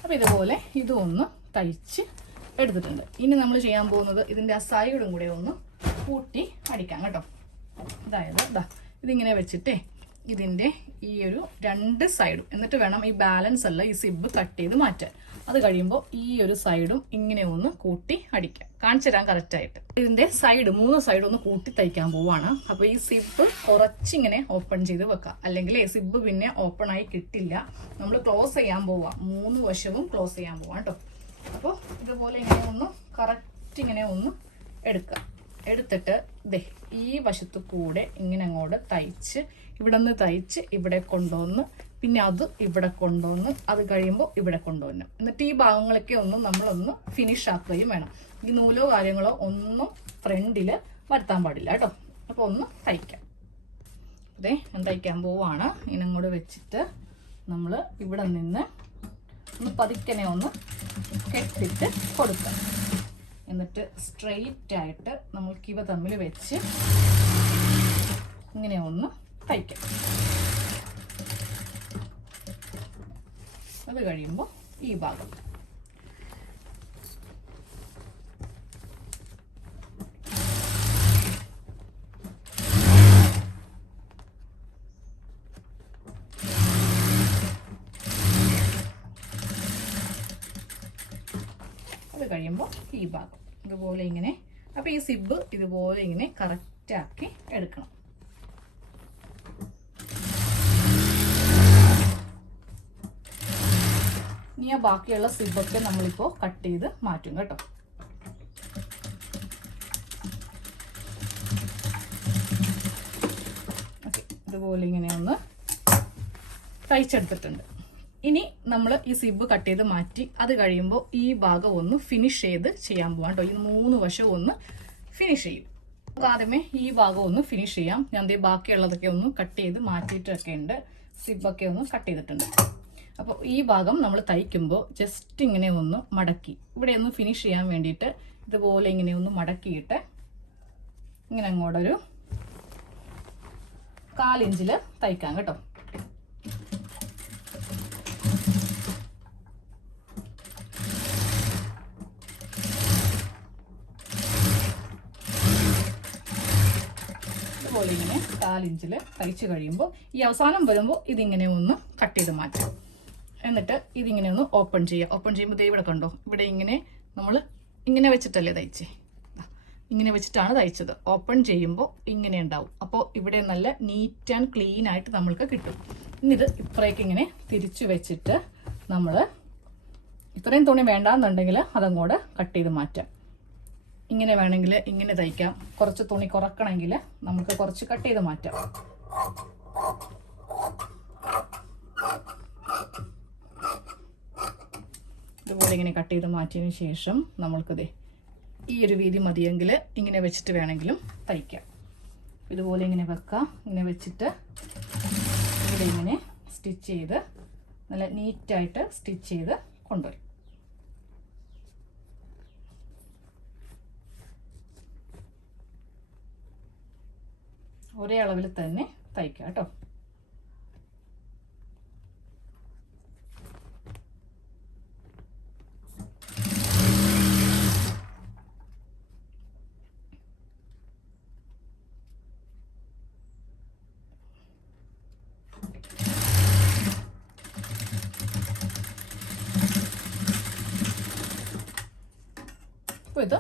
അപ്പോൾ ഇതുപോലെ ഇതും ഒന്ന് തയ്ച്ച് എടുത്തിട്ടുണ്ട്. ഇനി നമ്മൾ ചെയ്യാൻ പോകുന്നത് ഇതിൻ്റെ ആ സൈഡും കൂടെ ഒന്ന് കൂട്ടി അടിക്കാം കേട്ടോ. അതായത് ഇതിങ്ങനെ വെച്ചിട്ടേ ഇതിൻ്റെ ഈ ഒരു രണ്ട് സൈഡും, എന്നിട്ട് വേണം ഈ ബാലൻസ് അല്ല ഈ സിബ് കട്ട് ചെയ്ത് മാറ്റാൻ. അത് കഴിയുമ്പോൾ ഈ ഒരു സൈഡും ഇങ്ങനെ ഒന്ന് കൂട്ടി അടിക്കാം. കാണിച്ചു തരാൻ കറക്റ്റായിട്ട്. ഇതിൻ്റെ സൈഡ് 3 സൈഡ് ഒന്ന് കൂട്ടി തയ്ക്കാൻ പോവാണ്. അപ്പോൾ ഈ സിബ് കുറച്ചിങ്ങനെ ഓപ്പൺ ചെയ്ത് വെക്കാം, അല്ലെങ്കിൽ സിബ് പിന്നെ ഓപ്പൺ ആയി കിട്ടില്ല. നമ്മൾ ക്ലോസ് ചെയ്യാൻ പോവാം, 3 വശവും ക്ലോസ് ചെയ്യാൻ പോവാം കേട്ടോ. അപ്പോൾ ഇതുപോലെ ഇങ്ങനെ ഒന്ന് കറക്റ്റ് ഇങ്ങനെ ഒന്ന് എടുക്കാം. എടുത്തിട്ട് ഈ വശത്ത് കൂടെ ഇങ്ങനെ അങ്ങോട്ട് തയ്ച്ച് ഇവിടെ നിന്ന് തയ്ച്ച് ഇവിടെ കൊണ്ടുവന്ന് പിന്നെ അത് ഇവിടെ കൊണ്ടുവന്ന് അത് കഴിയുമ്പോൾ ഇവിടെ കൊണ്ടുവന്നു. എന്നിട്ട് ഈ ഭാഗങ്ങളൊക്കെ നമ്മളൊന്ന് ഫിനിഷ് ആക്കുകയും വേണം. ഈ നൂലോ കാര്യങ്ങളോ ഒന്നും ഫ്രണ്ടിൽ വരുത്താൻ പാടില്ല കേട്ടോ. അപ്പോൾ ഒന്ന് തയ്ക്കാം. അതെ, ഞാൻ തയ്ക്കാൻ പോവാണ്. ഇനങ്ങോട് വെച്ചിട്ട് നമ്മൾ ഇവിടെ നിന്ന് ഒന്ന് പതുക്കനെ ഒന്ന് കെട്ടിട്ട് കൊടുക്കാം. എന്നിട്ട് സ്ട്രെയിറ്റ് ആയിട്ട് നമ്മൾക്ക് ഇവ തമ്മിൽ വെച്ച് ഇങ്ങനെ ഒന്ന് തയ്ക്കാം. അത് കഴിയുമ്പോൾ ഈ ഭാഗം കഴിയുമ്പോൾ ഈ ഭാഗം ഇതുപോലെ ഇങ്ങനെ. അപ്പോൾ ഈ സിബ് ഇതുപോലെ ഇങ്ങനെ കറക്റ്റ് ആക്കി എടുക്കണം. ഇനി ആ ബാക്കിയുള്ള സിബൊക്കെ നമ്മളിപ്പോൾ കട്ട് ചെയ്ത് മാറ്റും കേട്ടോ. ഓക്കെ, ഇതുപോലെ ഇങ്ങനെ ഒന്ന് തയ്ച്ചെടുത്തിട്ടുണ്ട്. ഇനി നമ്മൾ ഈ സിബ് കട്ട് ചെയ്ത് മാറ്റി അത് കഴിയുമ്പോൾ ഈ ഭാഗം ഒന്ന് ഫിനിഷ് ചെയ്ത് ചെയ്യാൻ പോവാം കേട്ടോ. ഈ 3 വശവും ഒന്ന് ഫിനിഷ് ചെയ്യും. അപ്പോൾ ആദ്യമേ ഈ ഭാഗം ഒന്ന് ഫിനിഷ് ചെയ്യാം. ഞാൻ ബാക്കിയുള്ളതൊക്കെ ഒന്ന് കട്ട് ചെയ്ത് മാറ്റിയിട്ടൊക്കെ ഉണ്ട്. സിബൊക്കെ ഒന്ന് കട്ട് ചെയ്തിട്ടുണ്ട്. അപ്പോൾ ഈ ഭാഗം നമ്മൾ തയ്ക്കുമ്പോൾ ജസ്റ്റ് ഇങ്ങനെ ഒന്ന് മടക്കി ഇവിടെ ഒന്ന് ഫിനിഷ് ചെയ്യാൻ വേണ്ടിയിട്ട് ഇതുപോലെ ഇങ്ങനെ ഒന്ന് മടക്കിയിട്ട് ഇങ്ങനെ അങ്ങോട്ടൊരു 1/4 ഇഞ്ചിൽ തയ്ക്കാം കേട്ടോ. ഇതുപോലെ ഇങ്ങനെ 1/4 ഇഞ്ചിൽ തയ്ച്ച് കഴിയുമ്പോൾ ഈ അവസാനം വരുമ്പോൾ ഇതിങ്ങനെ ഒന്ന് കട്ട് ചെയ്ത് മാറ്റാം. എന്നിട്ട് ഇതിങ്ങനെ ഒന്ന് ഓപ്പൺ ചെയ്യുക. ഓപ്പൺ ചെയ്യുമ്പോൾ ദേ ഇവിടെ കണ്ടോ, ഇവിടെ ഇങ്ങനെ നമ്മൾ ഇങ്ങനെ വെച്ചിട്ടല്ലേ തയ്ച്ചേ, ഇങ്ങനെ വെച്ചിട്ടാണ് തയ്ച്ചത്. ഓപ്പൺ ചെയ്യുമ്പോൾ ഇങ്ങനെ ഉണ്ടാവും. അപ്പോൾ ഇവിടെ നല്ല നീറ്റ് ആൻഡ് ക്ലീൻ ആയിട്ട് നമ്മൾക്ക് കിട്ടും. ഇനി ഇത് ഇപ്പറേക്ക് ഇങ്ങനെ തിരിച്ചു വെച്ചിട്ട് നമ്മൾ ഇത്രയും തുണി വേണ്ടാന്നുണ്ടെങ്കിൽ അതങ്ങോട്ട് കട്ട് ചെയ്ത് മാറ്റാം. ഇങ്ങനെ വേണമെങ്കിൽ ഇങ്ങനെ തയ്ക്കാം. കുറച്ച് തുണി കുറക്കണമെങ്കിൽ നമുക്ക് കുറച്ച് കട്ട് ചെയ്ത് മാറ്റാം. ഇതുപോലെ ഇങ്ങനെ കട്ട് ചെയ്ത് മാറ്റിയതിന് ശേഷം നമ്മൾക്കിത് ഈ ഒരു വീതി മതിയെങ്കിൽ ഇങ്ങനെ വെച്ചിട്ട് വേണമെങ്കിലും തയ്ക്കാം. ഇതുപോലെ ഇങ്ങനെ വെക്കാം. ഇങ്ങനെ വെച്ചിട്ട് ഇവിടെ ഇങ്ങനെ സ്റ്റിച്ച് ചെയ്ത് നല്ല നീറ്റായിട്ട് സ്റ്റിച്ച് ചെയ്ത് കൊണ്ടുവരും. ഒരേ അളവിൽ തന്നെ തയ്ക്കാം കേട്ടോ. അപ്പോൾ ഇത്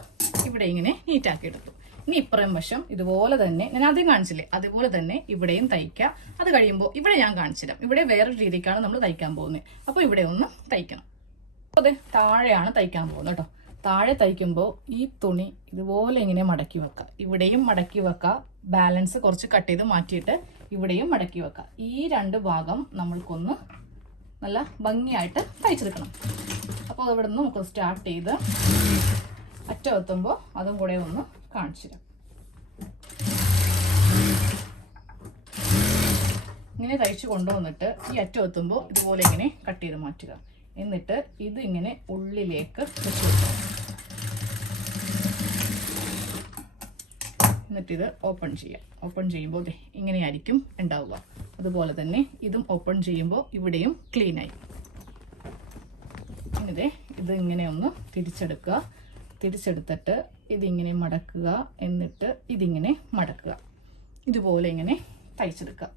ഇവിടെ ഇങ്ങനെ നീറ്റാക്കി എടുത്തു. ഇനി ഇപ്പുറം വശം ഇതുപോലെ തന്നെ ഞാൻ ആദ്യം കാണിച്ചില്ലേ, അതുപോലെ തന്നെ ഇവിടെയും തയ്ക്കാം. അത് കഴിയുമ്പോൾ ഇവിടെ ഞാൻ കാണിച്ചിരാം. ഇവിടെ വേറൊരു രീതിക്കാണ് നമ്മൾ തയ്ക്കാൻ പോകുന്നത്. അപ്പോൾ ഇവിടെ ഒന്ന് തയ്ക്കണം. അതെ, താഴെയാണ് തയ്ക്കാൻ പോകുന്നത് കേട്ടോ. താഴെ തയ്ക്കുമ്പോൾ ഈ തുണി ഇതുപോലെ ഇങ്ങനെ മടക്കി വെക്കാം. ഇവിടെയും മടക്കി വെക്കാം. ബാലൻസ് കുറച്ച് കട്ട് ചെയ്ത് മാറ്റിയിട്ട് ഇവിടെയും മടക്കി വെക്കാം. ഈ 2 ഭാഗം നമ്മൾക്കൊന്ന് നല്ല ഭംഗിയായിട്ട് തയ്ച്ചെടുക്കണം. അപ്പോൾ ഇവിടെ നിന്ന് നമുക്ക് സ്റ്റാർട്ട് ചെയ്ത് അറ്റം എത്തുമ്പോൾ അതും കൂടെ ഒന്ന് കാണിച്ചു തരാം. ഇങ്ങനെ തയ്ച്ച് കൊണ്ടുവന്നിട്ട് ഈ അറ്റം എത്തുമ്പോൾ ഇതുപോലെ ഇങ്ങനെ കട്ട് ചെയ്ത് മാറ്റുക. എന്നിട്ട് ഇത് ഇങ്ങനെ ഉള്ളിലേക്ക് വെച്ച് കൊടുക്കുക. എന്നിട്ടിത് ഓപ്പൺ ചെയ്യാം. ഓപ്പൺ ചെയ്യുമ്പോൾ ഇങ്ങനെയായിരിക്കും ഉണ്ടാവുക. അതുപോലെ തന്നെ ഇതും ഓപ്പൺ ചെയ്യുമ്പോൾ ഇവിടെയും ക്ലീനായി. ഇനി ഇത് ഇങ്ങനെ ഒന്ന് തിരിച്ചെടുക്കുക. തിരിച്ചെടുത്തിട്ട് ഇതിങ്ങനെ മടക്കുക. എന്നിട്ട് ഇതിങ്ങനെ മടക്കുക. ഇതുപോലെ ഇങ്ങനെ തയ്ച്ചെടുക്കുക.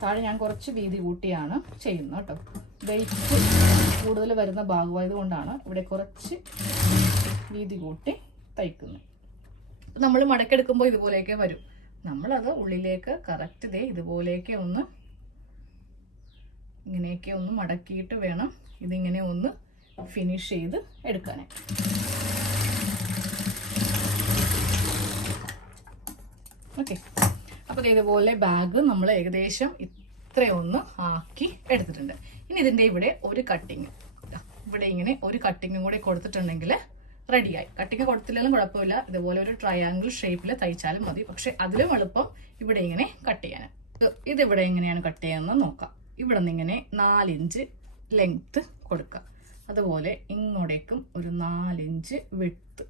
താഴെ ഞാൻ കുറച്ച് വീതി കൂട്ടിയാണ് ചെയ്യുന്നത് കേട്ടോ. വെയിറ്റ് കൂടുതൽ വരുന്ന ഭാഗമായതുകൊണ്ടാണ് ഇവിടെ കുറച്ച് വീതി കൂട്ടി തയ്ക്കുന്നത്. നമ്മൾ മടക്കെടുക്കുമ്പോൾ ഇതുപോലെയൊക്കെ വരും. നമ്മളത് ഉള്ളിലേക്ക് കറക്റ്റ് ഇതുപോലെയൊക്കെ ഒന്ന് ഇങ്ങനെയൊക്കെ ഒന്ന് മടക്കിയിട്ട് വേണം ഇതിങ്ങനെ ഒന്ന് ഫിനിഷ് ചെയ്ത് എടുക്കാനായി. ഓക്കെ. അപ്പോൾ ഇതുപോലെ ബാഗ് നമ്മൾ ഏകദേശം ഇത്രയൊന്ന് ആക്കി എടുത്തിട്ടുണ്ട്. ഇനി ഇതിൻ്റെ ഇവിടെ ഒരു കട്ടിങ്, ഇവിടെ ഇങ്ങനെ ഒരു കട്ടിങ്ങും കൂടി കൊടുത്തിട്ടുണ്ടെങ്കിൽ റെഡിയായി. കട്ടിങ് കൊടുത്തില്ലെങ്കിലും കുഴപ്പമില്ല, ഇതുപോലെ ഒരു ട്രയാങ്കിൾ ഷേപ്പിൽ തയ്ച്ചാലും മതി. പക്ഷെ അതിലും എളുപ്പം ഇവിടെ ഇങ്ങനെ കട്ട് ചെയ്യാൻ. ഇതിവിടെ എങ്ങനെയാണ് കട്ട് ചെയ്യാമെന്ന് നോക്കാം. ഇവിടെ നിന്ന് ഇങ്ങനെ 4 ഇഞ്ച് ലെങ്ത്ത് കൊടുക്കുക. അതുപോലെ ഇങ്ങോട്ടേക്കും ഒരു 4 ഇഞ്ച് വിഡ്ത്ത്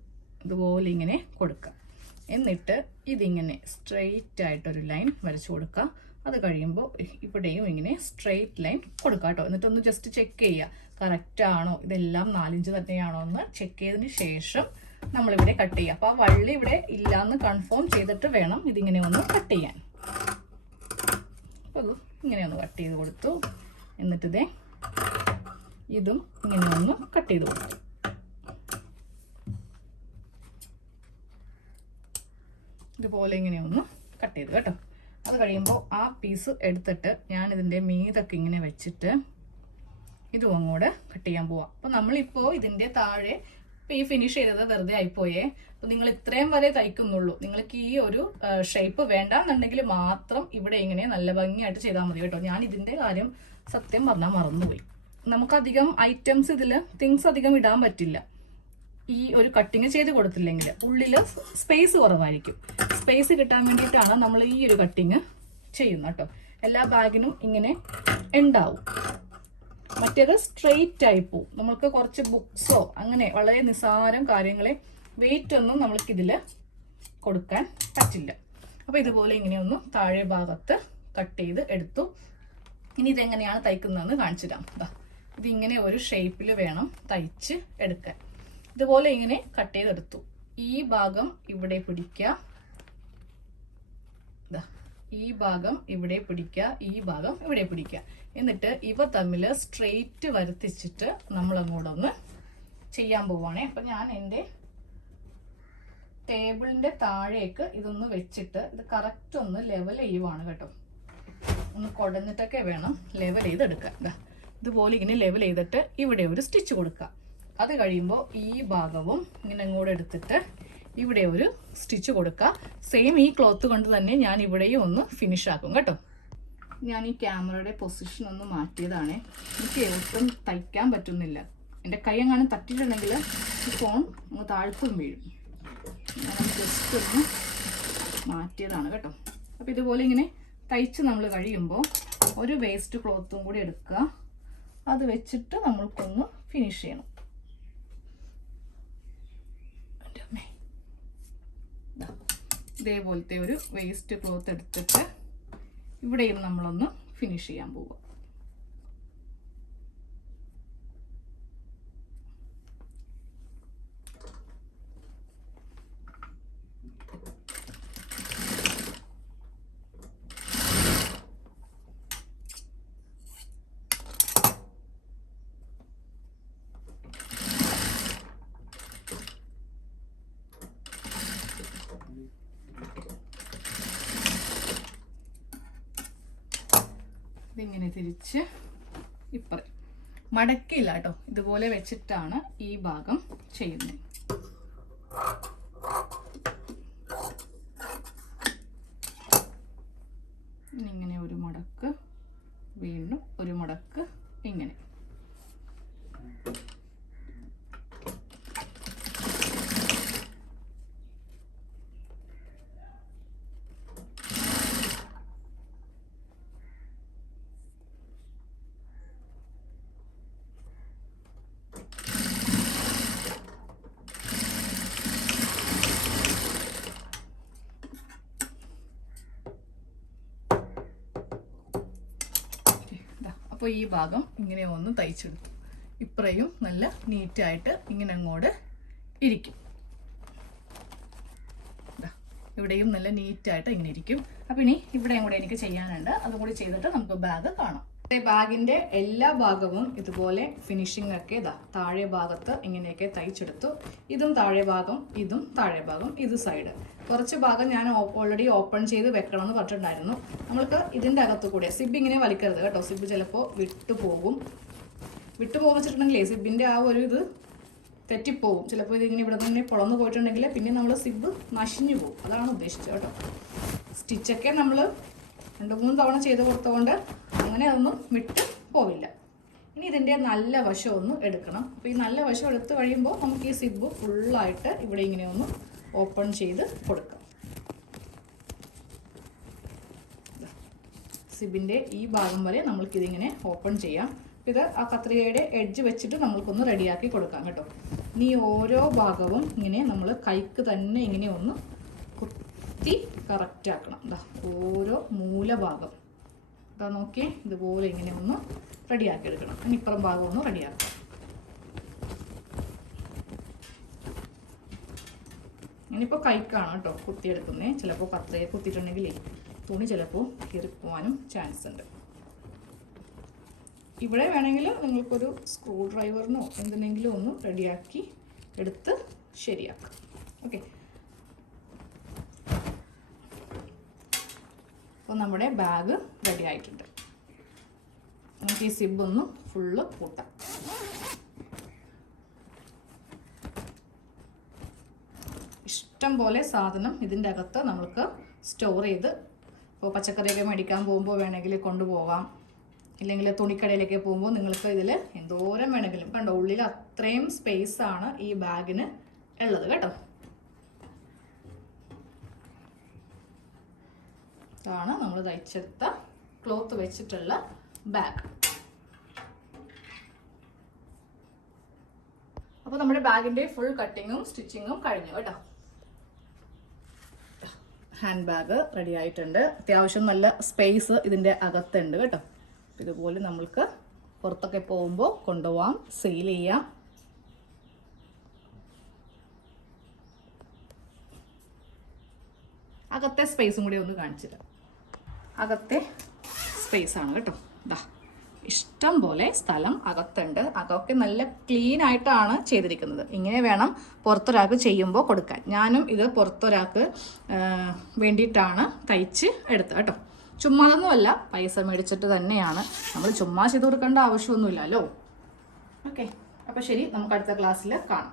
ഇതുപോലെ ഇങ്ങനെ കൊടുക്കുക. എന്നിട്ട് ഇതിങ്ങനെ സ്ട്രെയിറ്റ് ആയിട്ടൊരു ലൈൻ വരച്ചു കൊടുക്കുക. അത് കഴിയുമ്പോൾ ഇവിടെയും ഇങ്ങനെ സ്ട്രെയിറ്റ് ലൈൻ കൊടുക്കുക കേട്ടോ. എന്നിട്ടൊന്ന് ജസ്റ്റ് ചെക്ക് ചെയ്യുക, കറക്റ്റ് ആണോ, ഇതെല്ലാം 4 ഇഞ്ച് തന്നെയാണോ എന്ന് ചെക്ക് ചെയ്തതിന് ശേഷം നമ്മളിവിടെ കട്ട് ചെയ്യുക. അപ്പോൾ ആ വള്ളി ഇവിടെ ഇല്ലയെന്ന് കൺഫേം ചെയ്തിട്ട് വേണം ഇതിങ്ങനെ ഒന്ന് കട്ട് ചെയ്യാൻ. അപ്പോൾ ഇങ്ങനെ ഒന്ന് കട്ട് ചെയ്ത് കൊടുത്തു. എന്നിട്ട് ഇതും ഇങ്ങനെ ഒന്ന് കട്ട് ചെയ്ത് കൊടുത്തു. ഇതുപോലെ ഇങ്ങനെ ഒന്ന് കട്ട് ചെയ്തു കേട്ടോ. അത് കഴിയുമ്പോൾ ആ പീസ് എടുത്തിട്ട് ഞാൻ ഇതിൻ്റെ മീതൊക്കെ ഇങ്ങനെ വെച്ചിട്ട് ഇതും അങ്ങോട്ട് കട്ട് ചെയ്യാൻ പോവാം. അപ്പോൾ നമ്മളിപ്പോൾ ഇതിൻ്റെ താഴെ ഈ ഫിനിഷ് ചെയ്തത് വെറുതെ ആയിപ്പോയേ. അപ്പോൾ നിങ്ങൾ ഇത്രയും വരെ തയ്ക്കുന്നുള്ളൂ. നിങ്ങൾക്ക് ഈ ഒരു ഷേപ്പ് വേണ്ടാന്നുണ്ടെങ്കിൽ മാത്രം ഇവിടെ ഇങ്ങനെ നല്ല ഭംഗിയായിട്ട് ചെയ്താൽ മതി കേട്ടോ. ഞാൻ ഇതിൻ്റെ കാര്യം സത്യം പറഞ്ഞാൽ മറന്നുപോയി. നമുക്കധികം ഐറ്റംസ് ഇതിൽ തിങ്സ് അധികം ഇടാൻ പറ്റില്ല. ഈ ഒരു കട്ടിങ് ചെയ്ത് കൊടുത്തില്ലെങ്കിൽ ഉള്ളിൽ സ്പേസ് കുറവായിരിക്കും. സ്പേസ് കിട്ടാൻ വേണ്ടിയിട്ടാണ് നമ്മൾ ഈ ഒരു കട്ടിങ് ചെയ്യുന്നത് കേട്ടോ. എല്ലാ ബാഗിനും ഇങ്ങനെ ഉണ്ടാവും. മറ്റേത് സ്ട്രെയിറ്റ് ആയി പോവും. നമുക്ക് കുറച്ച് ബുക്സോ അങ്ങനെ വളരെ നിസ്സാരം കാര്യങ്ങളെ വെയിറ്റ് ഒന്നും നമ്മൾക്കിതിൽ കൊടുക്കാൻ പറ്റില്ല. അപ്പോൾ ഇതുപോലെ ഇങ്ങനെയൊന്ന് താഴെ ഭാഗത്ത് കട്ട് ചെയ്ത് എടുത്തു. ഇനി ഇതെങ്ങനെയാണ് തയ്ക്കുന്നതെന്ന് കാണിച്ചു തരാം. ഇതിങ്ങനെ ഒരു ഷേപ്പിൽ വേണം തയ്ച്ച് എടുക്കാൻ. ഇതുപോലെ ഇങ്ങനെ കട്ട് ചെയ്തെടുത്തു. ഈ ഭാഗം ഇവിടെ പിടിക്കുക, ഈ ഭാഗം ഇവിടെ പിടിക്കുക, ഈ ഭാഗം ഇവിടെ പിടിക്കുക. എന്നിട്ട് ഇവ തമ്മിൽ സ്ട്രെയിറ്റ് വരുത്തിച്ചിട്ട് നമ്മൾ അങ്ങോട്ടൊന്ന് ചെയ്യാൻ പോവുകയാണേ. അപ്പം ഞാൻ എൻ്റെ ടേബിളിൻ്റെ താഴേക്ക് ഇതൊന്ന് വെച്ചിട്ട് ഇത് കറക്റ്റ് ഒന്ന് ലെവൽ ചെയ്യുവാണ് കേട്ടോ. ഒന്ന് കുടഞ്ഞിട്ടൊക്കെ വേണം ലെവൽ ചെയ്തെടുക്കുക. ഇതുപോലെ ഇങ്ങനെ ലെവൽ ചെയ്തിട്ട് ഇവിടെ ഒരു സ്റ്റിച്ച് കൊടുക്കുക. അത് കഴിയുമ്പോൾ ഈ ഭാഗവും ഇങ്ങനെ അങ്ങോട്ട് എടുത്തിട്ട് ഇവിടെ ഒരു സ്റ്റിച്ച് കൊടുക്കുക. സെയിം ഈ ക്ലോത്ത് കൊണ്ട് തന്നെ ഞാൻ ഇവിടെയും ഒന്ന് ഫിനിഷ് ആക്കും കേട്ടോ. ഞാൻ ഈ ക്യാമറയുടെ പൊസിഷൻ ഒന്ന് മാറ്റിയതാണ്. എനിക്ക് ഒട്ടും തയ്ക്കാൻ പറ്റുന്നില്ല. എൻ്റെ കൈ എങ്ങാനും തട്ടിയിട്ടുണ്ടെങ്കിൽ ഈ ഫോൺ ഒന്ന് താഴ്ത്തും വീഴും. ഞാൻ ജസ്റ്റ് ഒന്ന് മാറ്റിയതാണ് കേട്ടോ. അപ്പോൾ ഇതുപോലെ ഇങ്ങനെ തയ്ച്ച് നമ്മൾ കഴിയുമ്പോൾ ഒരു വേസ്റ്റ് ക്ലോത്തും കൂടി എടുക്കുക. അത് വെച്ചിട്ട് നമ്മൾക്കൊന്ന് ഫിനിഷ് ചെയ്യണം. ഇതേപോലത്തെ ഒരു വേസ്റ്റ് ക്ലോത്ത് എടുത്തിട്ട് ഇവിടെയും നമ്മളൊന്ന് ഫിനിഷ് ചെയ്യാൻ പോവുക. ഇതിങ്ങനെ തിരിച്ച് ഇപ്പറേ മടക്കില്ല കേട്ടോ. ഇതുപോലെ വെച്ചിട്ടാണ് ഈ ഭാഗം ചെയ്യുന്നത്. ഇങ്ങനെ ഒരു മടക്ക്, വീണ്ടും ഒരു മടക്ക്, ഇങ്ങനെ. അപ്പോൾ ഈ ഭാഗം ഇങ്ങനെ ഒന്ന് തയ്ച്ചെടുത്തു. ഇപ്പറയും നല്ല നീറ്റായിട്ട് ഇങ്ങനെ അങ്ങോട്ട് ഇരിക്കും. ഇവിടെയും നല്ല നീറ്റായിട്ട് ഇങ്ങനെ ഇരിക്കും. അപ്പം ഇനി ഇവിടെയും കൂടെ എനിക്ക് ചെയ്യാനുണ്ട്. അതും കൂടി ചെയ്തിട്ട് നമുക്ക് ബാഗ് കാണാം. ബാഗിൻ്റെ എല്ലാ ഭാഗവും ഇതുപോലെ ഫിനിഷിംഗ് ഒക്കെ താഴെ ഭാഗത്ത് ഇങ്ങനെയൊക്കെ തയ്ച്ചെടുത്തു. ഇതും താഴെ ഭാഗം, ഇതും താഴെ ഭാഗം, ഇത് സൈഡ്. കുറച്ച് ഭാഗം ഞാൻ ഓൾറെഡി ഓപ്പൺ ചെയ്ത് വെക്കണം എന്ന് പറഞ്ഞിട്ടുണ്ടായിരുന്നു. നമ്മൾക്ക് ഇതിൻ്റെ അകത്ത് കൂടെ സിബ് ഇങ്ങനെ വലിക്കരുത് കേട്ടോ. സിബ് ചിലപ്പോൾ വിട്ടുപോകും വെച്ചിട്ടുണ്ടെങ്കിലേ സിബിൻ്റെ ആ ഒരു ഇത് തെറ്റിപ്പോവും. ചിലപ്പോൾ ഇതിങ്ങനെ ഇവിടെ നിന്ന് ഇങ്ങനെ പൊളന്ന് പോയിട്ടുണ്ടെങ്കിൽ പിന്നെ നമ്മൾ സിബ് നശിഞ്ഞു പോകും. അതാണ് ഉദ്ദേശിച്ചത് കേട്ടോ. സ്റ്റിച്ചൊക്കെ നമ്മൾ 2-3 തവണ ചെയ്ത് കൊടുത്തുകൊണ്ട് അങ്ങനെ അതൊന്നും വിട്ട് പോവില്ല. ഇനി ഇതിൻ്റെ നല്ല വശം ഒന്ന് എടുക്കണം. അപ്പോൾ ഈ നല്ല വശം എടുത്ത് കഴിയുമ്പോൾ നമുക്ക് ഈ സിബ് ഫുള്ളായിട്ട് ഇവിടെ ഇങ്ങനെ ഒന്ന് ഓപ്പൺ ചെയ്ത് കൊടുക്കാം. സിബിൻ്റെ ഈ ഭാഗം വരെ നമ്മൾക്കിതിങ്ങനെ ഓപ്പൺ ചെയ്യാം. ഇത് ആ കത്രികയുടെ എഡ്ജ് വെച്ചിട്ട് നമ്മൾക്കൊന്ന് റെഡിയാക്കി കൊടുക്കാം കേട്ടോ. ഇനി ഓരോ ഭാഗവും ഇങ്ങനെ നമ്മൾ കൈക്ക് തന്നെ ഇങ്ങനെ ഒന്ന് കുത്തി കറക്റ്റ് ആക്കണം. ഇതാ ഓരോ മൂലഭാഗം ഇതാ നോക്കിയേ, ഇതുപോലെ ഇങ്ങനെ ഒന്ന് റെഡിയാക്കി എടുക്കണം. ഇനി ഇപ്പുറം ഭാഗം ഒന്ന് റെഡിയാക്കാം. ഇനിയിപ്പോൾ കൈക്കാണ് കേട്ടോ കുത്തിയെടുക്കുന്നത്. ചിലപ്പോൾ കത്രയെ കുത്തിയിട്ടുണ്ടെങ്കിലേ തുണി ചിലപ്പോൾ കീറിപ്പോവാനും ചാൻസ് ഉണ്ട്. ഇവിടെ വേണമെങ്കിൽ നിങ്ങൾക്കൊരു സ്ക്രൂ ഡ്രൈവറിനോ എന്തിനെങ്കിലും ഒന്ന് റെഡിയാക്കി എടുത്ത് ശരിയാക്കാം. ഓക്കെ, അപ്പോൾ നമ്മുടെ ബാഗ് റെഡി ആയിട്ടുണ്ട്. നമുക്ക് ഈ സിബ് ഒന്ന് ഫുള്ള് കൂട്ടാം. ഇഷ്ടം പോലെ സാധനം ഇതിൻ്റെ അകത്ത് നമുക്ക് സ്റ്റോർ ചെയ്ത്, ഇപ്പോൾ പച്ചക്കറിയൊക്കെ മേടിക്കാൻ പോകുമ്പോൾ വേണമെങ്കിൽ കൊണ്ടുപോകാം. ഇല്ലെങ്കിൽ തുണിക്കടയിലേക്ക് പോകുമ്പോൾ നിങ്ങൾക്ക് ഇതിൽ എന്തോരം വേണമെങ്കിലും കണ്ടോ, ഉള്ളിൽ അത്രയും സ്പേസ് ആണ് ഈ ബാഗിന് ഉള്ളത് കേട്ടോ. ഇതാണ് നമ്മൾ തയ്ച്ചെടുത്ത ക്ലോത്ത് വെച്ചിട്ടുള്ള ബാഗ്. അപ്പോൾ നമ്മുടെ ബാഗിൻ്റെ ഫുൾ കട്ടിങ്ങും സ്റ്റിച്ചിങ്ങും കഴിഞ്ഞു കേട്ടോ. ഹാൻഡ് ബാഗ് റെഡി ആയിട്ടുണ്ട്. അത്യാവശ്യം നല്ല സ്പേസ് ഇതിൻ്റെ അകത്തുണ്ട് കേട്ടോ. ഇതുപോലെ നമ്മൾക്ക് പുറത്തൊക്കെ പോകുമ്പോൾ കൊണ്ടുപോകാം, സെയിൽ ചെയ്യാം. അകത്തെ സ്പേസും കൂടി ഒന്ന് കാണിച്ചിട്ട്, അകത്തെ സ്പേസ് ആണ് കേട്ടോ. ഇതാ ഇഷ്ടം പോലെ സ്ഥലം അകത്തുണ്ട്. അകമൊക്കെ നല്ല ക്ലീൻ ആയിട്ടാണ് ചെയ്തിരിക്കുന്നത്. ഇങ്ങനെ വേണം പുറത്തൊരാൾക്ക് ചെയ്യുമ്പോൾ കൊടുക്കാൻ. ഞാനും ഇത് പുറത്തൊരാൾക്ക് വേണ്ടിയിട്ടാണ് തയ്ച്ച് എടുത്തത് കേട്ടോ. ചുമ്മാതൊന്നുമല്ല, പൈസ മേടിച്ചിട്ട് തന്നെയാണ്. നമ്മൾ ചുമ്മാ ചെയ്ത് കൊടുക്കേണ്ട ആവശ്യമൊന്നുമില്ലല്ലോ. ഓക്കെ, അപ്പോൾ ശരി, നമുക്ക് അടുത്ത ക്ലാസ്സിൽ കാണാം.